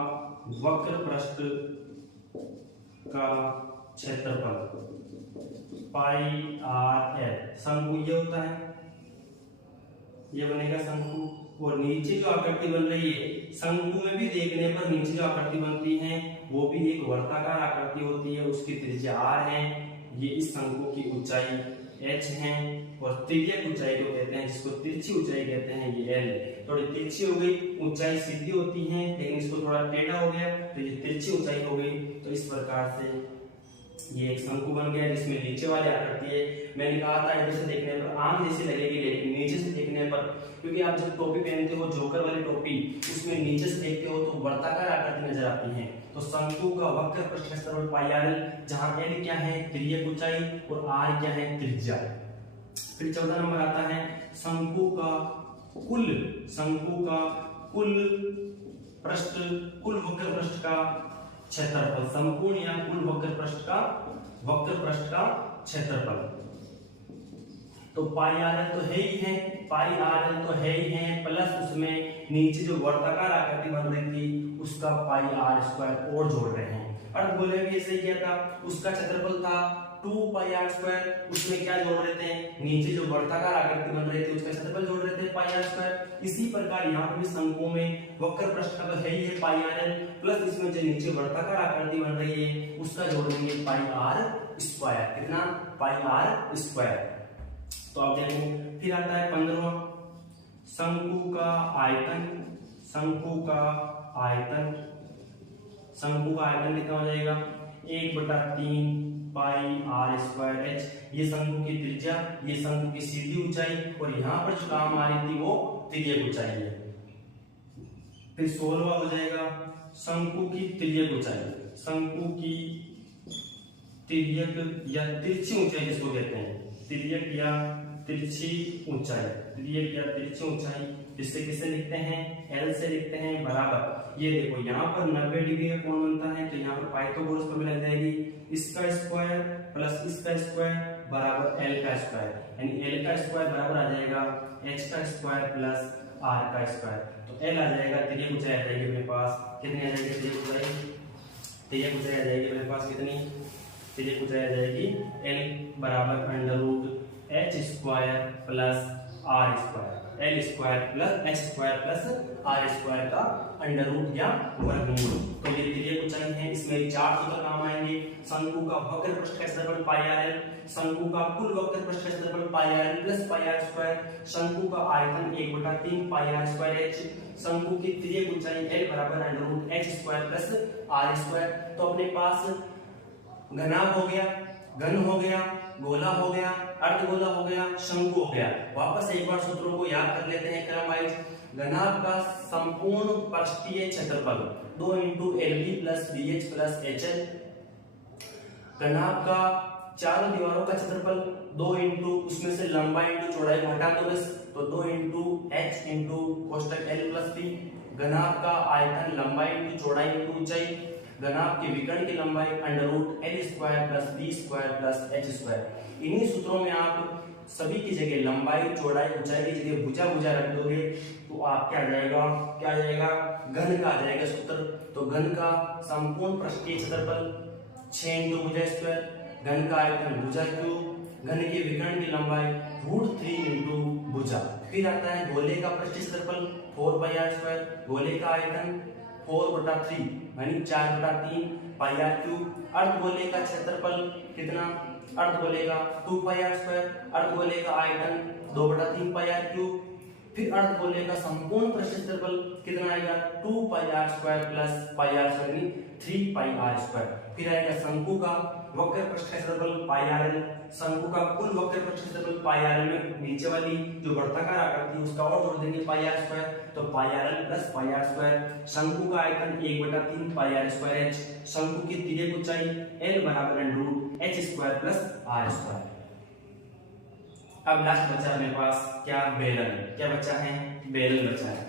वक्र पृष्ठ का क्षेत्रफल पाई आर एल। शंकु ये होता है, ये बनेगा शंकु। और नीचे जो आकृति बन रही है, शंकु में भी देखने पर नीचे जो आकृति बनती है वो भी एक वर्ताकार आकृति होती है, उसकी त्रिज्या r है। ये इस शंकु की ऊंचाई h है और तिर्यक ऊंचाई को कहते हैं, जिसको तिरछी ऊंचाई कहते हैं, ये l है। थोड़ी तिरछी हो गई, ऊंचाई सीधी होती है लेकिन इसको थोड़ा टेढ़ा हो गया तो ये तिरछी ऊंचाई हो गई। तो इस प्रकार से ये एक शंकु बन गया जिसमें नीचे वाली आकृति है। मैंने कहा था इधर से देखने पर आम जैसी लगेगी, लेकिन नीचे से देखने पर, क्योंकि आप जब टोपी पहनते हो जोकर वाली टोपी, उसमें नीचे से देखते हो तो वर्ताकार आकृति नजर आती है। तो शंकु का वक्र पृष्ठ का क्षेत्रफल पाई आर एल, जहां एल क्या है तिर्यक ऊंचाई और आर क्या है त्रिज्या। फिर 14 नंबर आता है शंकु का कुल वक्र पृष्ठ का क्षेत्रफल, संपूर्ण या कुल वक्र पृष्ठ का क्षेत्रफल। तो पाई आर एल तो है ही है, पाई आर एल तो है ही है, प्लस उसमें नीचे जो वर्ताकार आकृति बन रही थी उसका पाई आर स्क्वायर और जोड़ रहे हैं। अर्धगोले भी ऐसे ही किया था, उसका क्षेत्रफल था 2 पाई आर स्क्वायर, उसमें क्या जोड़ रहे थे, नीचे जो वर्ताकार आकृति बन रही थी उसका क्षेत्रफल जोड़ रहे थे पाई आर स्क्वायर। इसी प्रकार यहाँ पर भी शंकु में वक्र पृष्ठ का तो है ही है पाई आर एल, प्लस इसमें जो नीचे वर्ताकार आकृति बन रही है उसका जोड़ेंगे पाई आर स्क्वायर। कितना? Pi are square. तो आप देखेंगे। फिर आता है 15वां शंकु का आयतन कितना हो जाएगा? 1/3 पाई आर स्क्वायर एच। ये शंकु की त्रिज्या, ये शंकु की सीधी ऊंचाई, और यहाँ पर जो काम आ रही थी वो तिर्यक ऊंचाई है। फिर 16वां हो जाएगा शंकु की तिर्यक ऊंचाई, शंकु की तिर्यक या तिरछी ऊंचाई जिसको कहते हैं, तिर्यक या तिरछी ऊंचाई, जिससे किसे लिखते हैं? L से लिखते हैं बराबर। ये देखो यहाँ पर 90 डिग्री का कोण बनता है, तो यहाँ पर पाइथागोरस फॉर्मूला लग जाएगी, इसका स्क्वायर प्लस इसका स्क्वायर बराबर L का स्क्वायर, यानी L का स्क्वायर बराबर आ जाएगा H का स्क्वायर प्लस R का स्क्वायर। तो L आ जाएगा, तिर्यक ऊंचाई आ जाएगी अपने पास, कितनी आ जाएगी तिर्यक ऊंचाई आ जाएगी अपने पास, कितनी तिर्यक ऊंचाई आ जाएगी? L बराबर √h square plus r square, L square plus h square plus r square का अंडर या वर्गमूल। तो ये तिर्यक ऊंचाई है, इसमें 4 सूत्र काम आएंगे। शंकु का वक्र पृष्ठ का क्षेत्रफल पाई आर एल, शंकु का कुल वक्र पृष्ठ का क्षेत्रफल pi r l plus pi are square, शंकु का आयतन 1/3 पाई आर स्क्वायर h, शंकु की तिर्यक ऊंचाई L बराबर √h square plus r square. तो अपने पास घनाभ हो गया, घन हो गया, गोला हो गया, अर्धगोला हो गया, शंकु हो गया। वापस एक बार सूत्रों को याद कर लेते हैं क्रम वाइज। घनाभ का संपूर्ण पृष्ठीय क्षेत्रफल 2 × LB + BH + HL। घनाभ का चारों दीवारों का क्षेत्रफल 2 × उसमें से लंबाई × चौड़ाई घटा दो बस, तो 2 × H × कोष्टक L + B। घनाभ का आयतन लंबाई × चौड़ाई × ऊंचाई, घनाभ के विकर्ण की लंबाई √L square plus B square plus H square. इन्हीं सूत्रों में आप सभी की जगह लंबाई चौड़ाई ऊंचाई की जगह भुजा रख दोगे तो आप क्या आ जाएगा? घन का आ जाएगा सूत्र। तो घन का संपूर्ण पृष्ठीय क्षेत्रफल 6 × भुजा स्क्वायर, घन का आयतन भुजा क्यूब, घन के विकर्ण की लंबाई √3 × भुजा। फिर आता है गोले का पृष्ठीय क्षेत्रफल 4 पाई आर स्क्वायर, गोले का आयतन 4/3 यानी 4/3 पाई आर क्यूब। अर्धगोले का क्षेत्रफल कितना? अर्धगोले का 2 पाई आर स्क्वायर, अर्धगोले का आयतन 2/3 पाई आर क्यूब, फिर अर्धगोले का संपूर्ण पृष्ठ क्षेत्रफल कितना आएगा 2 pi are square plus pi are square यानी 3 पाई आर स्क्वायर। फिर आएगा शंकु का वक्र पृष्ठ क्षेत्रफल पाई आर एल, शंकु का कुल वक्र पृष्ठ क्षेत्रफल पाई आर एल में नीचे वाली जो वर्ताकार आकृति है उसका और जोड़ देंगे पाई आर स्क्वायर, तो pi r l plus pi are square. शंकु का आयतन 1/3 पाई आर स्क्वायर एच, शंकु की तिर्यक ऊंचाई एल बराबर √ H square plus R square. अब लास्ट बचा मेरे पास क्या, बेलन। क्या बचा है, बेलन बचा है।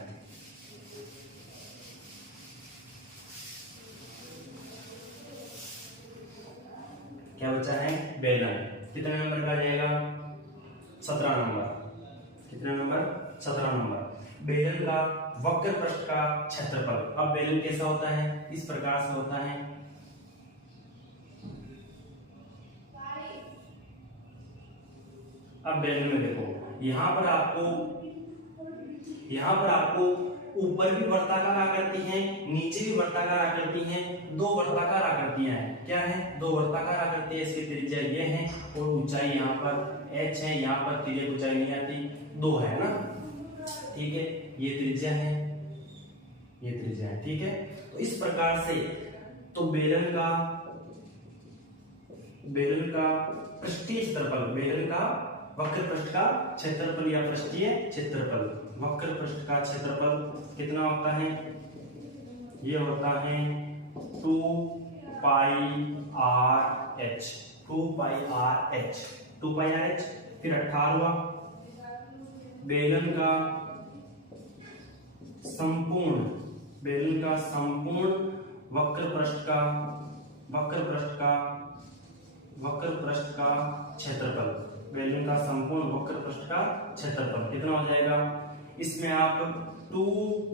क्या बचा है, बेलन। कितने नंबर का आ जाएगा, 17 नंबर। कितने नंबर, 17 नंबर। बेलन का वक्र पृष्ठ का क्षेत्रफल। अब बेलन कैसा होता है, इस प्रकार से होता है। अब बेलन में देखो, यहाँ पर आपको ऊपर भी वर्ताकार आकृति है, नीचे भी वर्ताकार आकृति है, दो वर्ताकार आकृतियां हैं। क्या है, दो वर्ताकार आकृति है। इसकी त्रिज्या ये है और ऊंचाई यहाँ पर h है, यहाँ पर तिर्यक ऊंचाई नहीं आती, 2 है ना, ठीक है। ये त्रिज्या है, ये त्रिज्या है, ठीक है। तो इस प्रकार से तो बेलन का पृष्ठीय क्षेत्रफल, बेलन का वक्र पृष्ठ का क्षेत्रफल या पृष्ठीय क्षेत्रफल, वक्र पृष्ठ का क्षेत्रफल कितना होता है, ये होता है 2 pi R H, 2 pi R H, 2 pi R H. फिर 18वां, बेलन का संपूर्ण वक्र पृष्ठ का क्षेत्रफल, बेलन का संपूर्ण वक्र पृष्ठ का क्षेत्रफल कितना हो जाएगा। इसमें आप 2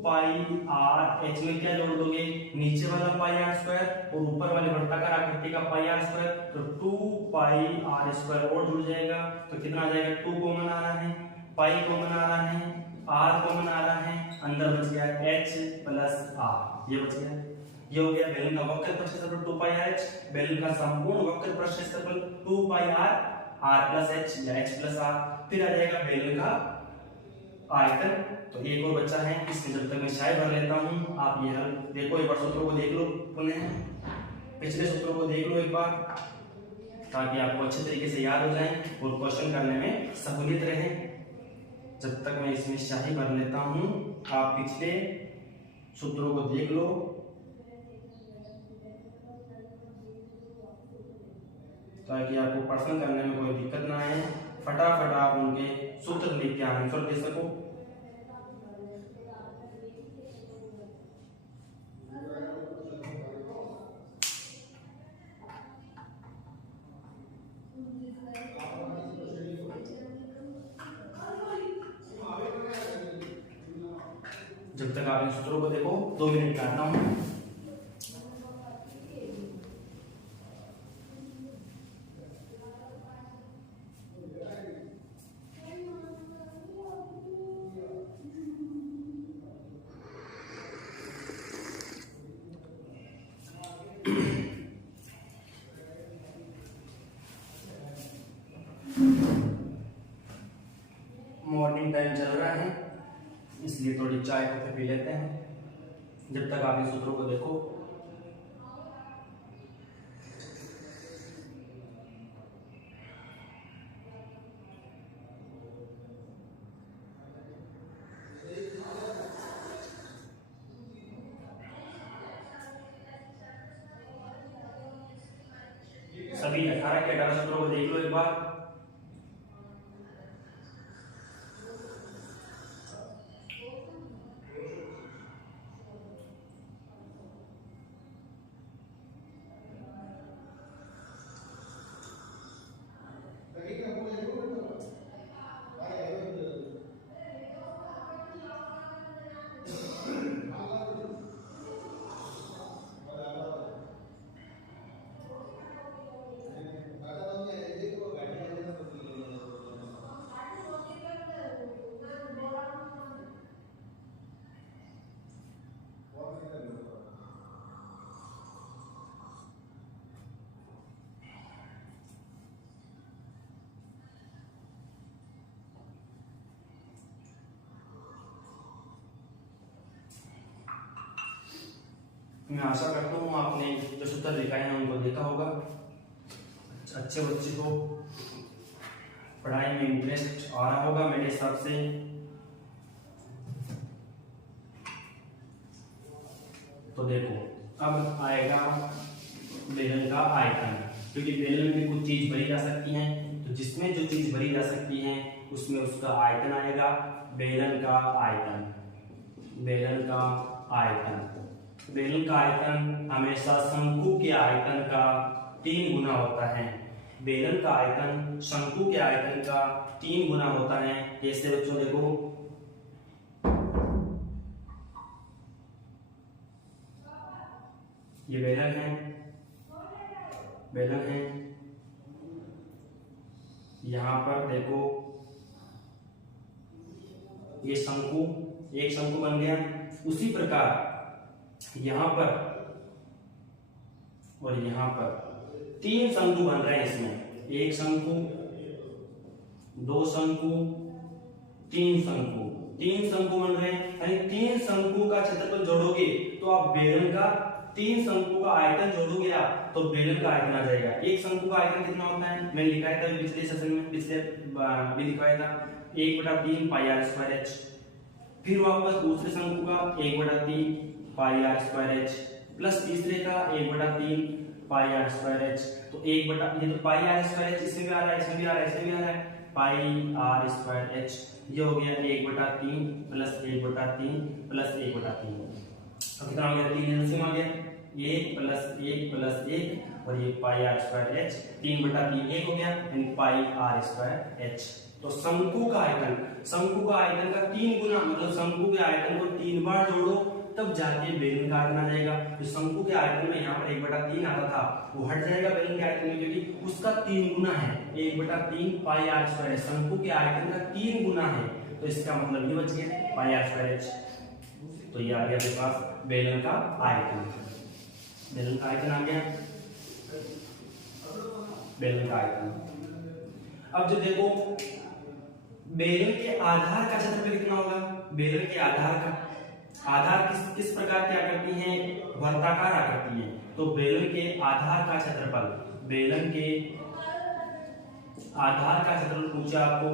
पाई आर एच में क्या जोड़ दोगे, नीचे वाला पाई आर स्क्वायर और ऊपर वाले वर्ताकार आकृति का पाई आर स्क्वायर, तो 2 पाई आर स्क्वायर और जुड़ जाएगा, तो कितना आ जाएगा, 2 कॉमन आ रहा है, पाई कॉमन आ रहा है, आर कॉमन आ रहा है, अंदर बच गया एच प्लस आर, ये बच गया। ये हो गया बेलन का वक्र पृष्ठ क्षेत्रफल 2 पाई आर एच, बेलन का संपूर्ण वक्र पृष्ठ क्षेत्रफल 2 पाई आर प्लस एच या एच प्लस आर। फिर आ जाएगा बेलन का आयतन। तो एक और बच्चा है, इसमें जब तक मैं शायद भर लेता हूँ, आप ये हल देखो, एक बार सूत्रों को देख लो, पुनः पिछले सूत्रों को देख लो एक बार, ताकि आपको अच्छे तरीके से याद हो जाए और क्वेश्चन करने में सहूलियत रहे। जब तक मैं इसमें शाही भर लेता हूँ, आप पिछले सूत्रों को देख लो, ताकि आपको प्रश्न करने में कोई दिक्कत ना आए, फटाफट आप उनके सूत्र लिख के आंसर दे सको। जब तक आप इन सूत्रों को देखो, 2 मिनट काटना हूं। मॉर्निंग टाइम चल रहा है, इसलिए थोड़ी चाय कॉफी पी लेते हैं जब तक आप इन सूत्रों को देखो। सभी 18 के 18 सूत्रों को देख लो एक बार। मैं आशा करता हूँ आपने जो सूत्र लिखा है उनको देखा होगा। अच्छे बच्चे को पढ़ाई में इंटरेस्ट आ रहा होगा मेरे हिसाब से। तो देखो अब आएगा बेलन का आयतन, क्योंकि बेलन में कुछ चीज भरी जा सकती है, तो जिसमें जो चीज भरी जा सकती है उसमें उसका आयतन आएगा। बेलन का आयतन, बेलन का आयतन, बेलन का आयतन हमेशा शंकु के आयतन का 3 गुना होता है। बेलन का आयतन शंकु के आयतन का 3 गुना होता है। कैसे बच्चों, देखो ये बेलन है, बेलन है, यहां पर देखो ये शंकु, एक शंकु बन गया। उसी प्रकार यहां पर और यहां पर 3 शंकु बन रहे हैं इसमें। एक शंकु, 2 शंकु, 3 शंकु, 3 शंकु बन रहे हैं। यानी 3 शंकु का क्षेत्रफल जोड़ोगे तो आप बेलन का 3 शंकु का आयतन जोड़ोगे आप तो बेलन का आयतन आ जाएगा। एक शंकु का आयतन कितना होता है, मैंने लिखाया था पिछले सेशन में, पिछले भी दिखाया था, 1/3 पाई आर स्क्वायर एच। फिर वापस दूसरे शंकु का 1/3 पाई आर स्क्वायर एच प्लस तीसरे का 1/3 पाई आर स्क्वायर एच। तो ये तो पाई आर स्क्वायर एच इसमें भी आ रहा है, इसमें भी आ रहा है, इसमें भी आ रहा है, पाई आर स्क्वायर एच। ये हो गया 1/3 प्लस 1/3 प्लस 1/3। अब कितना हो गया, 3 एलसीएम आ गया, 1 प्लस 1 प्लस 1 और ये पाई आर स्क्वायर एच, 3/3 1 हो गया, यानी पाई आर स्क्वायर एच। तो शंकु का आयतन, शंकु का आयतन का 3 गुना, मतलब शंकु के आयतन को 3 बार जोड़ो तब जाके बेलन का आयतन आ जाएगा। तो शंकु के आयतन में यहाँ पर 1/3 आता था, वो हट जाएगा बेलन के आयतन में, क्योंकि उसका 3 गुना है। 1/3 पाई आर स्क्वायर, शंकु के आयतन का 3 गुना है, तो इसका मतलब ये बच गया पाई आर स्क्वायर एच। तो ये आ गया मेरे पास बेलन का आयतन, बेलन का आयतन आ गया, बेलन का आयतन। अब जो देखो बेलन के आधार का क्षेत्रफल कितना होगा, बेलन के आधार का, आधार किस प्रकार क्या करती हैं, वर्ताकार आकृति है। तो बेलन के आधार का क्षेत्रफल, बेलन के आधार का क्षेत्रफल पूछा आपको,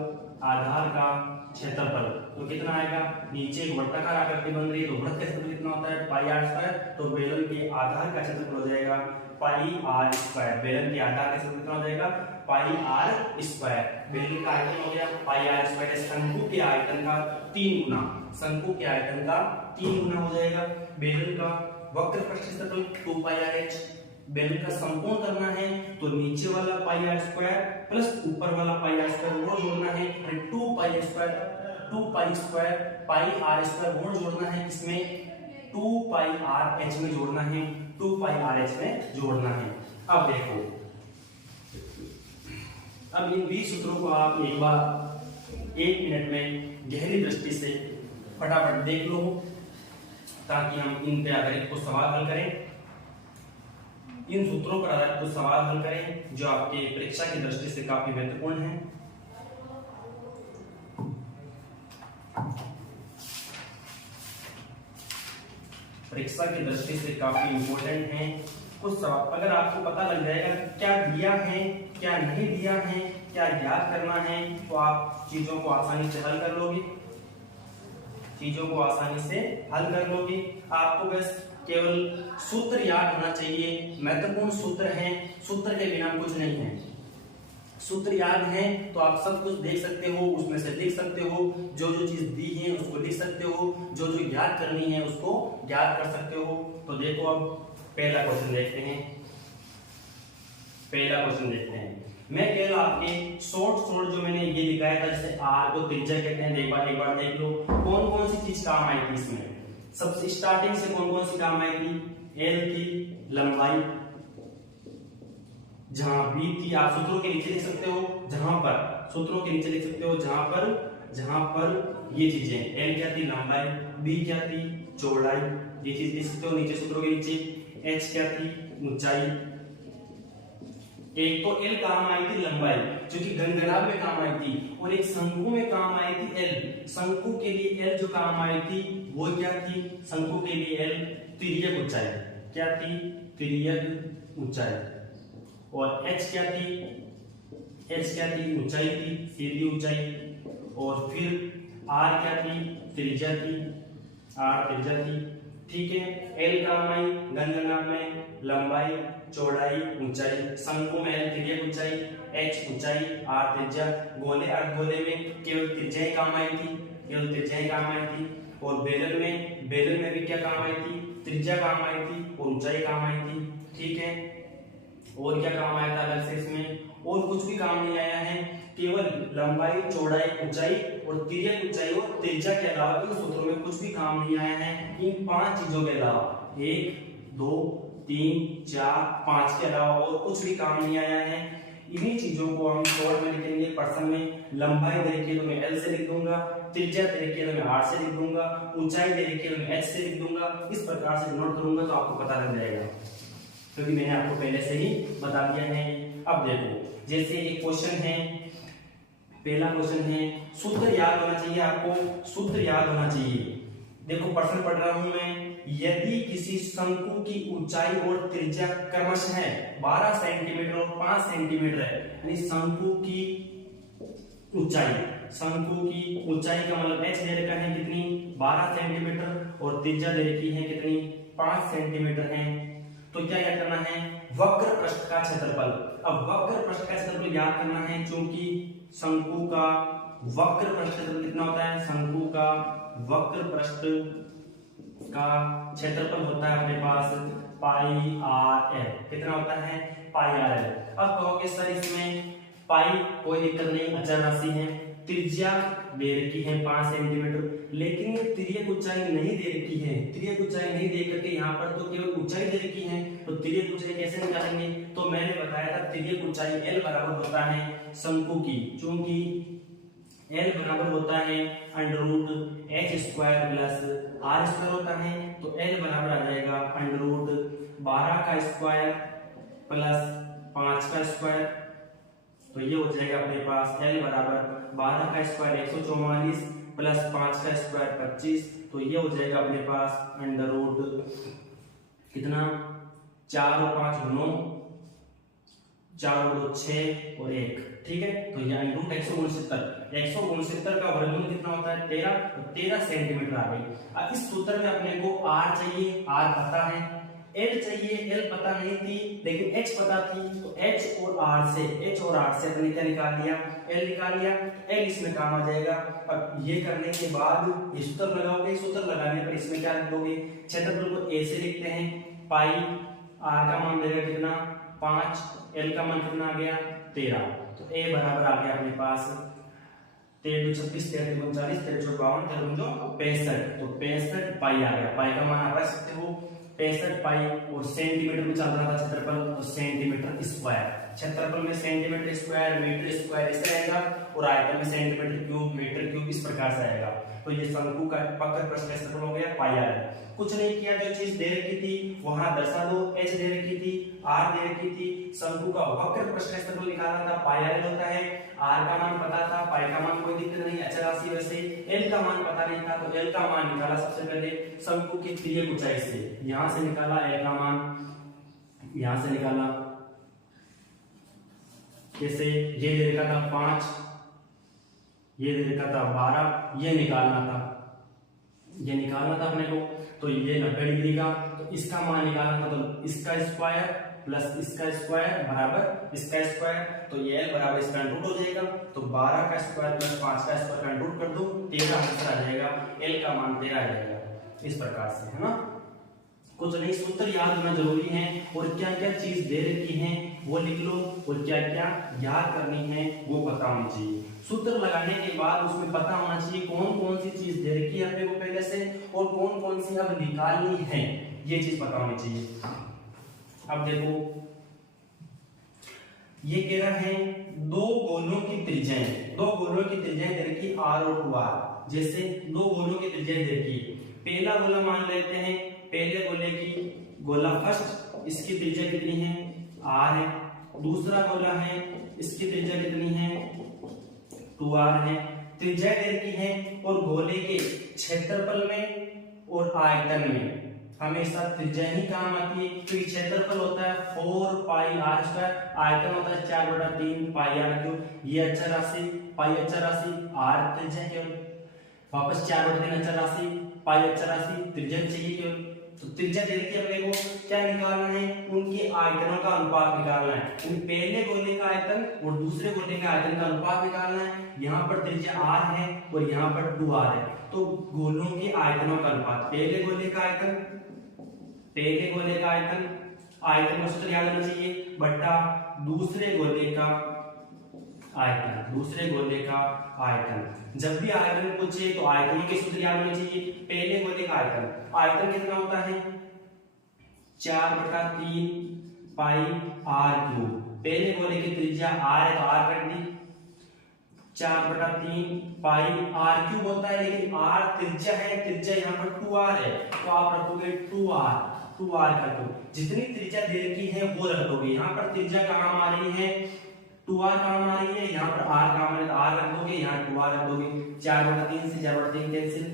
आधार का क्षेत्रफल तो कितना आएगा, नीचे एक वर्ताकार आकृति बन रही है तो वृत्त का क्षेत्रफल कितना होता है, पाई आर स्क्वायर। तो बेलन के आधार का क्षेत्रफल हो जाएगा पाई आर स्क्वायर, बेलन के आधार का क्षेत्रफल कितना हो जाएगा, पाई आर स्क्वायर। बेलन का आयतन हो गया पाई आर स्क्वायर, शंकु के आयतन का 3 गुना, शंकु के आयतन का 3 गुना हो जाएगा। बेलन का वक्र पृष्ठ क्षेत्रफल 2 पाई आर एच। बेलन का संपूर्ण करना है तो नीचे वाला पाई आर स्क्वायर प्लस ऊपर वाला पाई आर स्क्वायर वो जोड़ना है, 2 pi square, 2 pi square pi are square वो जोड़ना है, इसमें 2 पाई आर एच में जोड़ना है, 2 पाई आर एच में जोड़ना है। अब देखो, अब इन 20 सूत्रों को आप एक बार 1 मिनट में गहरी दृष्टि से फटाफट देख लो, ताकि हम इन पे आधारित कुछ सवाल हल करें, इन सूत्रों पर आधारित कुछ सवाल हल करें जो आपके परीक्षा की दृष्टि से काफी महत्वपूर्ण है। परीक्षा की दृष्टि से काफी इंपॉर्टेंट है कुछ सवाल। अगर आपको पता लग जाएगा क्या दिया है क्या नहीं दिया है, क्या याद करना है, तो आप चीजों को आसानी से हल कर लोगे, चीजों को आसानी से हल कर लोगे। आपको बस केवल सूत्र याद होना चाहिए, महत्वपूर्ण सूत्र हैं, सूत्र के बिना कुछ नहीं है। सूत्र याद है तो आप सब कुछ देख सकते हो, उसमें से लिख सकते हो, जो जो चीज दी है उसको लिख सकते हो, जो जो याद करनी है उसको याद कर सकते हो। तो देखो अब पहला क्वेश्चन देखते हैं, पहला क्वेश्चन देखते हैं। मैं केवल आपके शॉर्ट जो मैंने ये दिखाया था, जैसे आर को त्रिज्या कहते हैं, एक बार देख लो कौन कौन सी चीज काम आई थी इसमें। सबसे स्टार्टिंग से कौन कौन सी काम आई थी, एल थी लंबाई, जहां बी थी, आप सूत्रों के नीचे लिख सकते हो, जहां पर सूत्रों के नीचे लिख सकते हो, जहां पर ये चीजें, एल क्या थी लंबाई, बी क्या थी चौड़ाई, ये चीज लिख सकते हो नीचे सूत्रों के नीचे। एच क्या थी ऊंचाई। एक तो एल काम आई थी लंबाई, जो कि घनघनाभ में काम आई थी, और एक शंकु में काम आई थी एल। शंकु के लिए एल जो काम आई थी वो क्या थी, शंकु के लिए एल तिर्यक ऊंचाई, क्या थी, तिर्यक ऊंचाई, और h क्या थी, ऊंचाई थी, सीधी ऊंचाई, और फिर r क्या थी, त्रिज्या थी, ठीक है। l का मान गणना में लंबाई, चौड़ाई, ऊंचाई, शंकु में l तिर्यक ऊंचाई, h ऊंचाई, r त्रिज्या, गोले अर्धगोले में केवल त्रिज्या ही काम आई थी, और बेलन में भी क्या काम आई थी, त्रिज्या काम आई थी और ऊंचाई काम आई थी, ठीक है। और क्या काम आया था अलग से इसमें, और कुछ भी काम नहीं आया है, केवल लंबाई, चौड़ाई, ऊंचाई और तिर्यक ऊंचाई और त्रिज्या के अलावा इन सूत्रों में कुछ भी काम नहीं आया है। इन 5 चीजों के अलावा, 1 2 3 4 5 के अलावा और कुछ भी काम नहीं आया है। इन्हीं चीजों को हम शॉर्ट में लिखेंगे। प्रश्न में लंबाई दे रखी है तो मैं l से लिख दूंगा, त्रिज्या दे रखी है तो मैं r से लिख दूंगा, ऊंचाई दे रखी है तो मैं h से लिख दूंगा। इस प्रकार से नोट करूंगा तो आपको पता लग जाएगा, क्योंकि मैंने आपको पहले से ही बता दिया है। अब देखो, जैसे एक क्वेश्चन है, पहला क्वेश्चन है, सूत्र याद होना चाहिए आपको, सूत्र याद होना चाहिए। देखो प्रश्न पढ़ रहा हूं मैं, यदि किसी शंकु की ऊंचाई और त्रिज्या क्रमशः 12 सेंटीमीटर और 5 सेंटीमीटर है, यानी शंकु की ऊंचाई का मतलब h दे रखा है कितनी, 12 सेंटीमीटर, और त्रिज्या दे रखी है कितनी, 5 सेंटीमीटर है। तो क्या याद करना है, वक्र पृष्ठ का क्षेत्रफल। अब वक्र पृष्ठ का क्षेत्रफल याद करना है, क्योंकि शंकु का वक्र पृष्ठ क्षेत्रफल कितना होता है, शंकु का वक्र पृष्ठ का क्षेत्रफल होता है अपने पास पाई आर एल। कितना होता है, पाई आर एल। अब कहोगे सर इसमें पाई कोई दिक्कत नहीं, अचर राशि है, त्रिज्या दे रखी है 5 सेंटीमीटर, लेकिन ये तिर्यक ऊंचाई नहीं दे रखी है। तिर्यक ऊंचाई नहीं दे करके यहाँ पर तो केवल ऊंचाई दे रखी है, तो तिर्यक ऊंचाई कैसे निकालेंगे। तो मैंने बताया था तिर्यक ऊंचाई l बराबर होता है शंकु की, क्योंकि l बराबर होता है √h² प्लस r² होता है, तो l बराबर आ जाएगा √12² प्लस 5² तो ये हो जाएगा अपने पास l बराबर 12² 144 प्लस 5² 25, तो ये हो जाएगा अपने पास कितना, 4 और 5 9, 4 और 2 6 और 1, ठीक है। तो यहाँ √169 का वर्गमूल कितना होता है, 13, तो 13 सेंटीमीटर आ गई। अब इस सूत्र में अपने को r चाहिए, r पता है, l चाहिए, l पता नहीं थी, लेकिन h पता थी, तो h और r से अपने क्या निकाल लिया, l निकाल लिया। l इसमें काम आ जाएगा। अब ये करने के बाद ये सूत्र लगाओगे, सूत्र लगाने पर इसमें क्या रखोगे, क्षेत्रफल को a से लिखते हैं, पाई r का मान देगा कितना 5, l का मान कितना आ गया 13, तो a बराबर आ गया अपने पास 13 26 13 39 13 52 65, तो 65 पाई आ गया। पाई का मान आप रख सकते हो 65 पाई, और सेंटीमीटर में चल रहा था क्षेत्रफल, तो सेंटीमीटर स्क्वायर, क्षेत्रफल में सेंटीमीटर स्क्वायर, मीटर स्क्वायर ऐसे रहेगा, और आयतन में सेंटीमीटर क्यूब, मीटर क्यूब इस प्रकार से आएगा। तो ये शंकु का वक्र पृष्ठ का क्षेत्रफल हो गया पाई आर। कुछ नहीं किया, जो चीज दे रखी थी वहां दर्शा दो, h दे रखी थी, r दे रखी थी, शंकु का वक्र पृष्ठ का क्षेत्रफल निकालना था, पाई आर होता है, r का मान पता था, पाई का मान कोई दिक्कत नहीं, अचर राशि वैसे, l का मान पता नहीं था, तो l का मान निकाला सबसे पहले शंकु की तिर्यक ऊंचाई से, यहां से निकाला l का मान, यहां से निकाला कैसे, ये दे रखा था 5, ये दे रखा था 12, ये निकालना था अपने को, तो ये 90 डिग्री का, तो इसका मान निकालना था, तो इसका स्क्वायर प्लस इसका स्क्वायर बराबर इसका स्क्वायर, तो ये l बराबर इसका रूट हो जाएगा, तो 12 का स्क्वायर प्लस 5 का स्क्वायर का रूट कर दो, 13 आंसर आ जाएगा, l का मान 13 आ जाएगा। इस प्रकार से, है ना। कुछ नहीं, सूत्र याद होना जरूरी है, और क्या क्या चीज दे रखी है वो लिख लो, और क्या क्या याद करनी है वो पता होनी चाहिए। सूत्र लगाने के बाद उसमें पता होना चाहिए कौन कौन सी चीज दे रखी है अपने को पहले से, और कौन कौन सी अब निकालनी है, ये चीज पता होनी चाहिए। अब देखो, ये कह रहा है दो गोलों की त्रिज्याएं दे रखी r और 2r। जैसे दो गोलों की त्रिज्याएं दे रखी, पहला गोला मान लेते हैं, पहले गोले की गोला फर्स्ट, इसकी त्रिज्या कितनी है r है, दूसरा गोला है इसकी त्रिज्या कितनी है 2r है, त्रिज्या दे रखी है, और गोले के क्षेत्रफल में और आयतन में हमेशा त्रिज्या ही काम आती है, क्योंकि क्षेत्रफल होता है 4 पाई आर स्क्वायर, आयतन होता है 4/3 पाई आर क्यूब। ये अचर राशि पाई अचर राशि, आर त्रिज्या केवल, वापस 4/3 अचर राशि, पाई अचर राशि, त्रिज्या चाहिए केवल। तो त्रिज्या दे रखी है अपने को, क्या निकालना है, उनके आयतनों का अनुपात निकालना है। पहले गोले का आयतन और दूसरे गोले के आयतन का अनुपात निकालना है। यहाँ पर त्रिज्या r है और यहाँ पर 2r है, तो गोलों के आयतनों का अनुपात, पहले गोले का आयतन आयतन का सूत्र याद होना चाहिए, बट्टा दूसरे गोले का आयतन। जब भी आयतन पूछे तो आयतनों के सूत्र याद होने चाहिए। पहले गोले का आयतन कितना होता है, 4/3 पाई आर क्यूब। पहले गोले की त्रिज्या r है तो r रख दी, 4/3 पाई आर क्यूब होता है, लेकिन r त्रिज्या है, त्रिज्या यहाँ पर 2r है, तो आप रखोगे 2r कर दो। जितनी त्रिज्या दे रखी है वो रख दोगे। यहाँ पर त्रिज्या काम आ रही है 2r काम आ रही है, यहाँ पर r काम आ रही है, r रख दोगे, यहाँ 2r रख दोगे। 4/3 से 4/3 कैंसिल,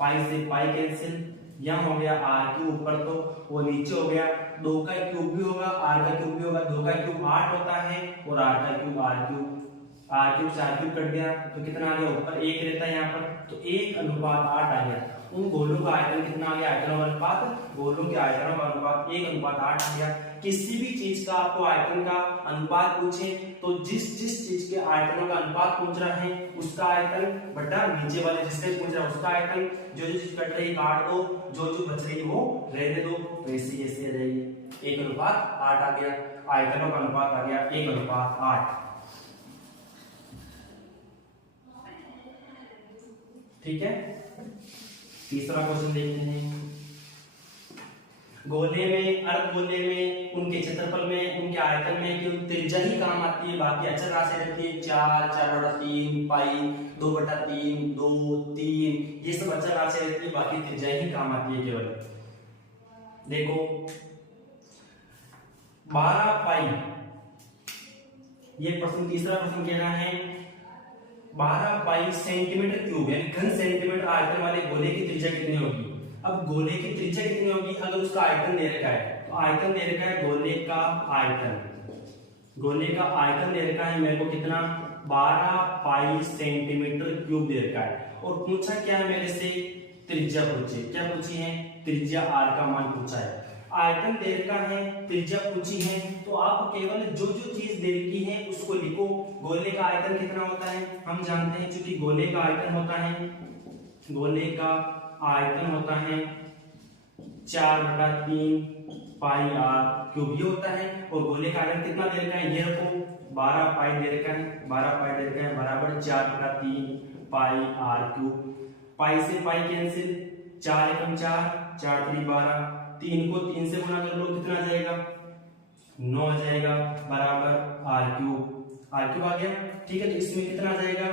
पाई से पाई कैंसिल, यहाँ हो गया r क्यूब ऊपर तो वो नीचे हो गया, 2 का क्यूब भी होगा, r का क्यूब भी होगा, 2 का क्यूब 8 होता है और r का क्यूब r क्यूब से r क्यूब कट गया तो कितना आ गया, ऊपर 1 रहता है यहाँ पर, तो 1:8 आ गया। उन गोलों का आयतन कितना आ गया, आयतनों का अनुपात, गोलों के आयतनों का अनुपात 1:8 आ गया। किसी भी चीज का आपको आयतन का अनुपात पूछे तो जिस चीज के आयतनों का अनुपात पूछ रहा है उसका आयतन बटा नीचे वाले जिससे पूछ रहा है उसका आयतन, जो चीज कट रही काट दो, जो बच रही वो रहने दो, वैसे ऐसे आ जाएगी। 1:8 आ गया, आयतनों का अनुपात आ गया 1:8। ठीक है, तीसरा क्वेश्चन देखते हैं। गोले में, अर्ध गोले में, उनके क्षेत्रफल में, उनके आयतन में केवल त्रिज्या ही काम आती है, बाकी अचर राशि रहती है 4, 4/3 पाई, 2/3, 2, 3, ये सब अचर राशि रहती है, बाकी त्रिज्या ही काम आती है केवल। देखो 12 पाई, ये प्रश्न, तीसरा प्रश्न कह रहा है 12 पाई सेंटीमीटर क्यूब, यानी घन सेंटीमीटर आयतन वाले गोले की त्रिज्या कितनी होगी। अब गोले की त्रिज्या कितनी होगी, अगर उसका आयतन दे रखा है तो आयतन दे रखा है गोले का आयतन दे रखा है मेरे को कितना, 12 पाई सेंटीमीटर क्यूब दे रखा है, और पूछा क्या है मेरे से, त्रिज्या पूछी, क्या पूछी है, त्रिज्या r का मान पूछा है। आयतन दे रखा है, त्रिज्या पूछी है, तो आप केवल जो चीज दे रखी है उसको लिखो। गोले का आयतन कितना होता है हम जानते हैं, क्योंकि गोले का आयतन होता है 4/3 पाई आर क्यूब ये होता है, और गोले का आयतन कितना दे रखा है, ये रखो 12 पाई दे रखा है बराबर 4/3 पाई आर क्यूब। पाई से पाई कैंसिल, 4 एकम 4, 4 3 12, 3 को 3 से गुणा कर लो, कितना आ जाएगा 9 आ जाएगा, बराबर आर क्यूब आ गया। ठीक है, तो इसमें कितना आ जाएगा,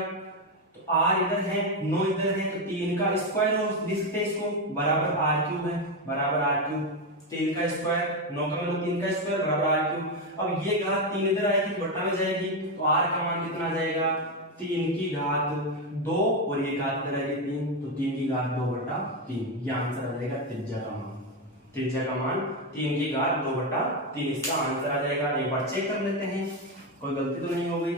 तो r इधर है 9 इधर है, तो 3 का स्क्वायर लिख सकते हैं इसको, बराबर आर क्यूब है, बराबर आर क्यूब, 3 का स्क्वायर 9 का मतलब 3 का स्क्वायर बराबर आर क्यूब। अब ये घात 3 इधर आएगी तो बट्टा में जाएगी, तो r का मान कितना आ जाएगा, 3 की घात 2, और ये घात इधर आएगी 3, तो 3 की घात 2/3, ये आंसर आ जाएगा त्रिज्या का मान। त्रिज्या का मान 3 की घात 2/3 इसका आंसर आ जाएगा। एक बार चेक कर लेते हैं, कोई गलती तो नहीं हो गई,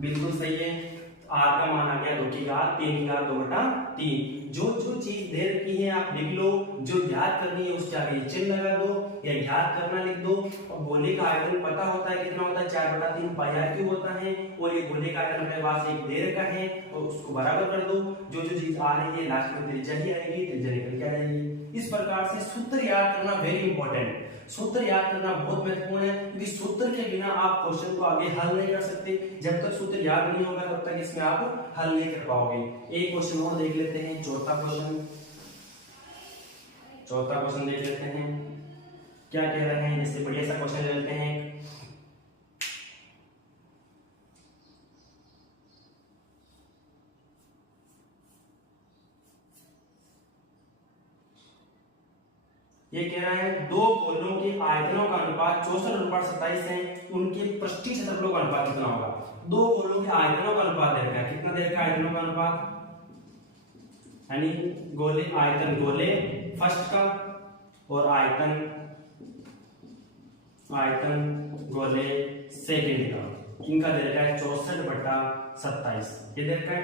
बिल्कुल सही है। r का मान आ गया 2 की घात 3 की घात 2/3। जो चीज दे रखी है आप लिख लो, जो ज्ञात करनी है उसके आगे चिन्ह लगा दो या ज्ञात करना लिख दो। और गोले का आयतन पता होता है कितना होता है, 4/3 पाई आर क्यूब होता है, और ये गोले का आयतन अपने पास एक दे रखा है और उसको बराबर कर दो। जो चीज आ रही है लास्ट में त्रिज्या ही आएगी, त्रिज्या निकल के आ जाएगी। इस प्रकार से सूत्र याद करना वेरी इंपॉर्टेंट, सूत्र याद करना बहुत महत्वपूर्ण है, क्योंकि सूत्र के बिना आप क्वेश्चन को आगे हल नहीं कर सकते। जब तक सूत्र याद नहीं होगा तब तक इसमें आप हल नहीं कर पाओगे। एक क्वेश्चन और देख लेते हैं, चौथा क्वेश्चन देख लेते हैं क्या कह रहे हैं। जैसे बढ़िया सा क्वेश्चन ले लेते हैं। ये कह रहा है दो गोलों के आयतनों का अनुपात 64:27 है, उनके पृष्ठीय क्षेत्रफलों का अनुपात कितना होगा। दो गोलों के आयतनों का अनुपात दे रखा है, कितना दे रखा है आयतनों का अनुपात, यानी गोले आयतन गोले फर्स्ट का और आयतन गोले सेकंड का, इनका दे रखा है 64/27। ये दे रखा है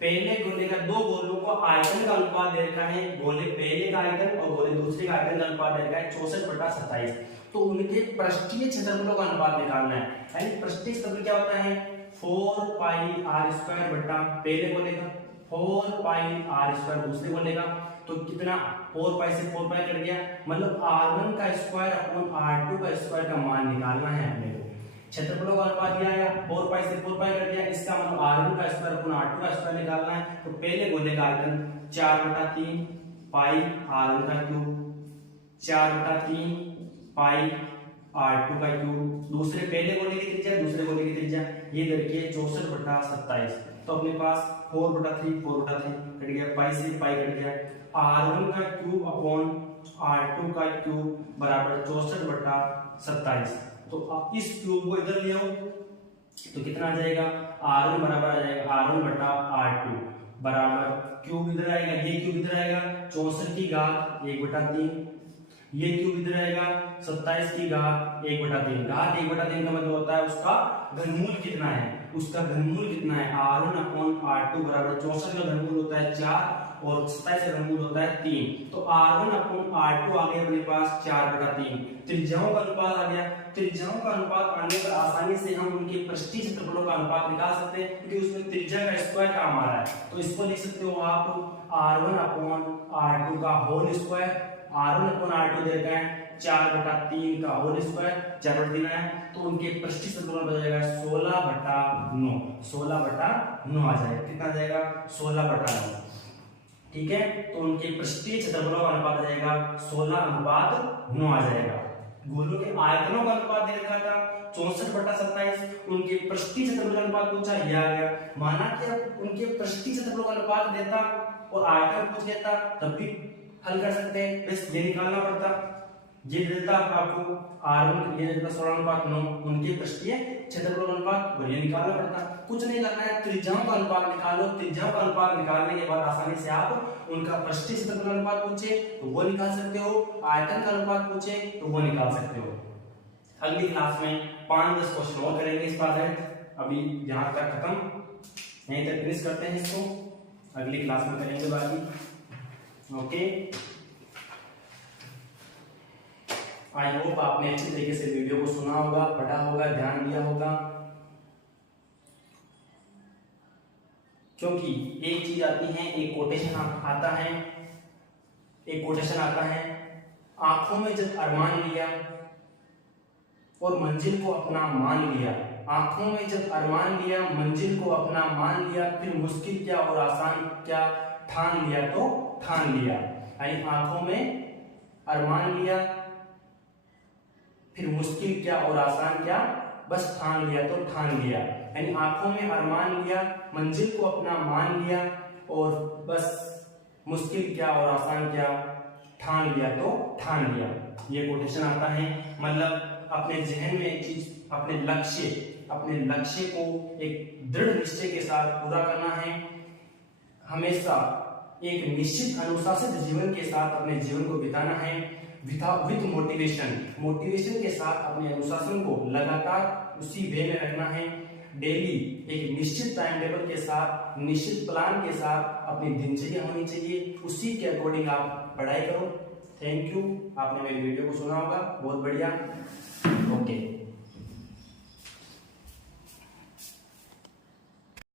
पहले गोले का, दो गोलों को आयतन का अनुपात दे रखा है, गोले पहले का आयतन और गोले दूसरे का आयतन का अनुपात दे रखा है 64/27। तो उनके पृष्ठीय क्षेत्रफलों का अनुपात निकालना है। यानी पृष्ठीय क्षेत्रफल क्या होता है 4πr² बटा पहले गोले का 4πr² दूसरे गोले का, तो कितना 4π से 4π कट गया, मतलब r1 का स्क्वायर अपॉन r2 का स्क्वायर का मान निकालना है अपने को। क्षेत्रफलों का अनुपात दिया है 4π से 4π कट गया, इसका मतलब r1 का स्क्वायर अपॉन r2 का स्क्वायर निकालना है। तो पहले गोले का आयतन 4/3 पाई r1 का क्यूब 4/3 पाई r2 का क्यूब, दूसरे पहले गोले की त्रिज्या दूसरे गोले की त्रिज्या ये देखिए 64/27। तो अपने पास 4/3 कट गया, पाई से पाई कट गया, r1 का क्यूब अपॉन r2 का क्यूब बराबर 64/27। तो आप इस क्यूब को इधर ले आओ तो कितना आ जाएगा, r1 बराबर आ जाएगा r1/r2 बराबर क्यूब इधर आएगा, ये क्यूब इधर आएगा 64 की घात 1/3, ये क्यूब इधर आएगा 27 की घात 1/3। घात 1/3 का मतलब होता है उसका घनमूल कितना है, उसका घनमूल कितना है r1/r2 बराबर 64 का घनमूल होता है 4 और 27 का घनमूल होता है 3। तो r1/r2 आ गया अपने पास 4/3। त्रिज्याओं का अनुपात आ गया, त्रिज्याओं का अनुपात आने पर आसानी से हम उनके पृष्ठीय क्षेत्रफलों का अनुपात निकाल सकते हैं, क्योंकि उसमें त्रिज्या का स्क्वायर काम आ रहा है। तो इसको लिख सकते हो आप r1/r2 का होल स्क्वायर, r1/r2 दे रखा है 4/3 का होल स्क्वायर, 4/3 है तो उनके पृष्ठीय क्षेत्रफल बन जाएगा 16/9, 16/9 आ जाएगा। कितना आ जाएगा 16/9। ठीक है, तो उनके पृष्ठीय क्षेत्रफलों का अनुपात आ जाएगा 16:9 आ जाएगा। गोलों के आयतनों का अनुपात दे रखा था 64/27, उनके पृष्ठीय क्षेत्रफल का अनुपात पूछा, ये आ गया। माना कि अब उनके पृष्ठीय क्षेत्रफल का अनुपात देता और आयतन पूछ लेता तब भी हल कर सकते हैं, बस ये निकालना पड़ता। ये देता आपको r1 ये देता 16:9, उनके पृष्ठीय क्षेत्रफल का अनुपात और ये निकालना पड़ता। कुछ नहीं करना है, त्रिज्याओं का अनुपात निकालो, त्रिज्याओं का अनुपात निकालने के बाद आसानी से आप उनका पृष्ठीय क्षेत्रफल का अनुपात पूछे तो वो निकाल सकते हो, आयतन का अनुपात पूछे तो वो निकाल सकते हो। अगली क्लास में 5-10 क्वेश्चन और करेंगे इस बात। अभी यहाँ तक खत्म, यहीं तक फिनिश करते हैं इसको, अगली क्लास में करेंगे बाकी। ओके, आई होप आपने अच्छी तरीके से वीडियो को सुना होगा, पढ़ा होगा, ध्यान दिया होगा। क्योंकि एक चीज आती है, एक कोटेशन आता है, एक कोटेशन आता है, आंखों में जब अरमान लिया और मंजिल को अपना मान लिया, आंखों में जब अरमान लिया मंजिल को अपना मान लिया, फिर मुश्किल क्या और आसान क्या ठान लिया तो ठान लिया। यानी आंखों में अरमान लिया फिर मुश्किल क्या और आसान क्या बस ठान लिया तो ठान लिया। यानी आंखों में अरमान लिया, मंजिल को अपना मान लिया और बस मुश्किल क्या और आसान क्या ठान लिया तो ठान लिया। ये कोटेशन आता है, मतलब अपने जहन में एक चीज, अपने लक्ष्य को एक दृढ़ निश्चय के साथ पूरा करना है। हमेशा एक निश्चित अनुशासित जीवन के साथ अपने जीवन को बिताना है, विद मोटिवेशन के साथ अपने अनुशासन को लगातार उसी वे में रखना है। डेली एक निश्चित टाइम टेबल के साथ, निश्चित प्लान के साथ अपनी दिनचर्या होनी चाहिए, उसी के अकॉर्डिंग आप पढ़ाई करो। थैंक यू, आपने मेरी वीडियो को सुना होगा, बहुत बढ़िया। ओके।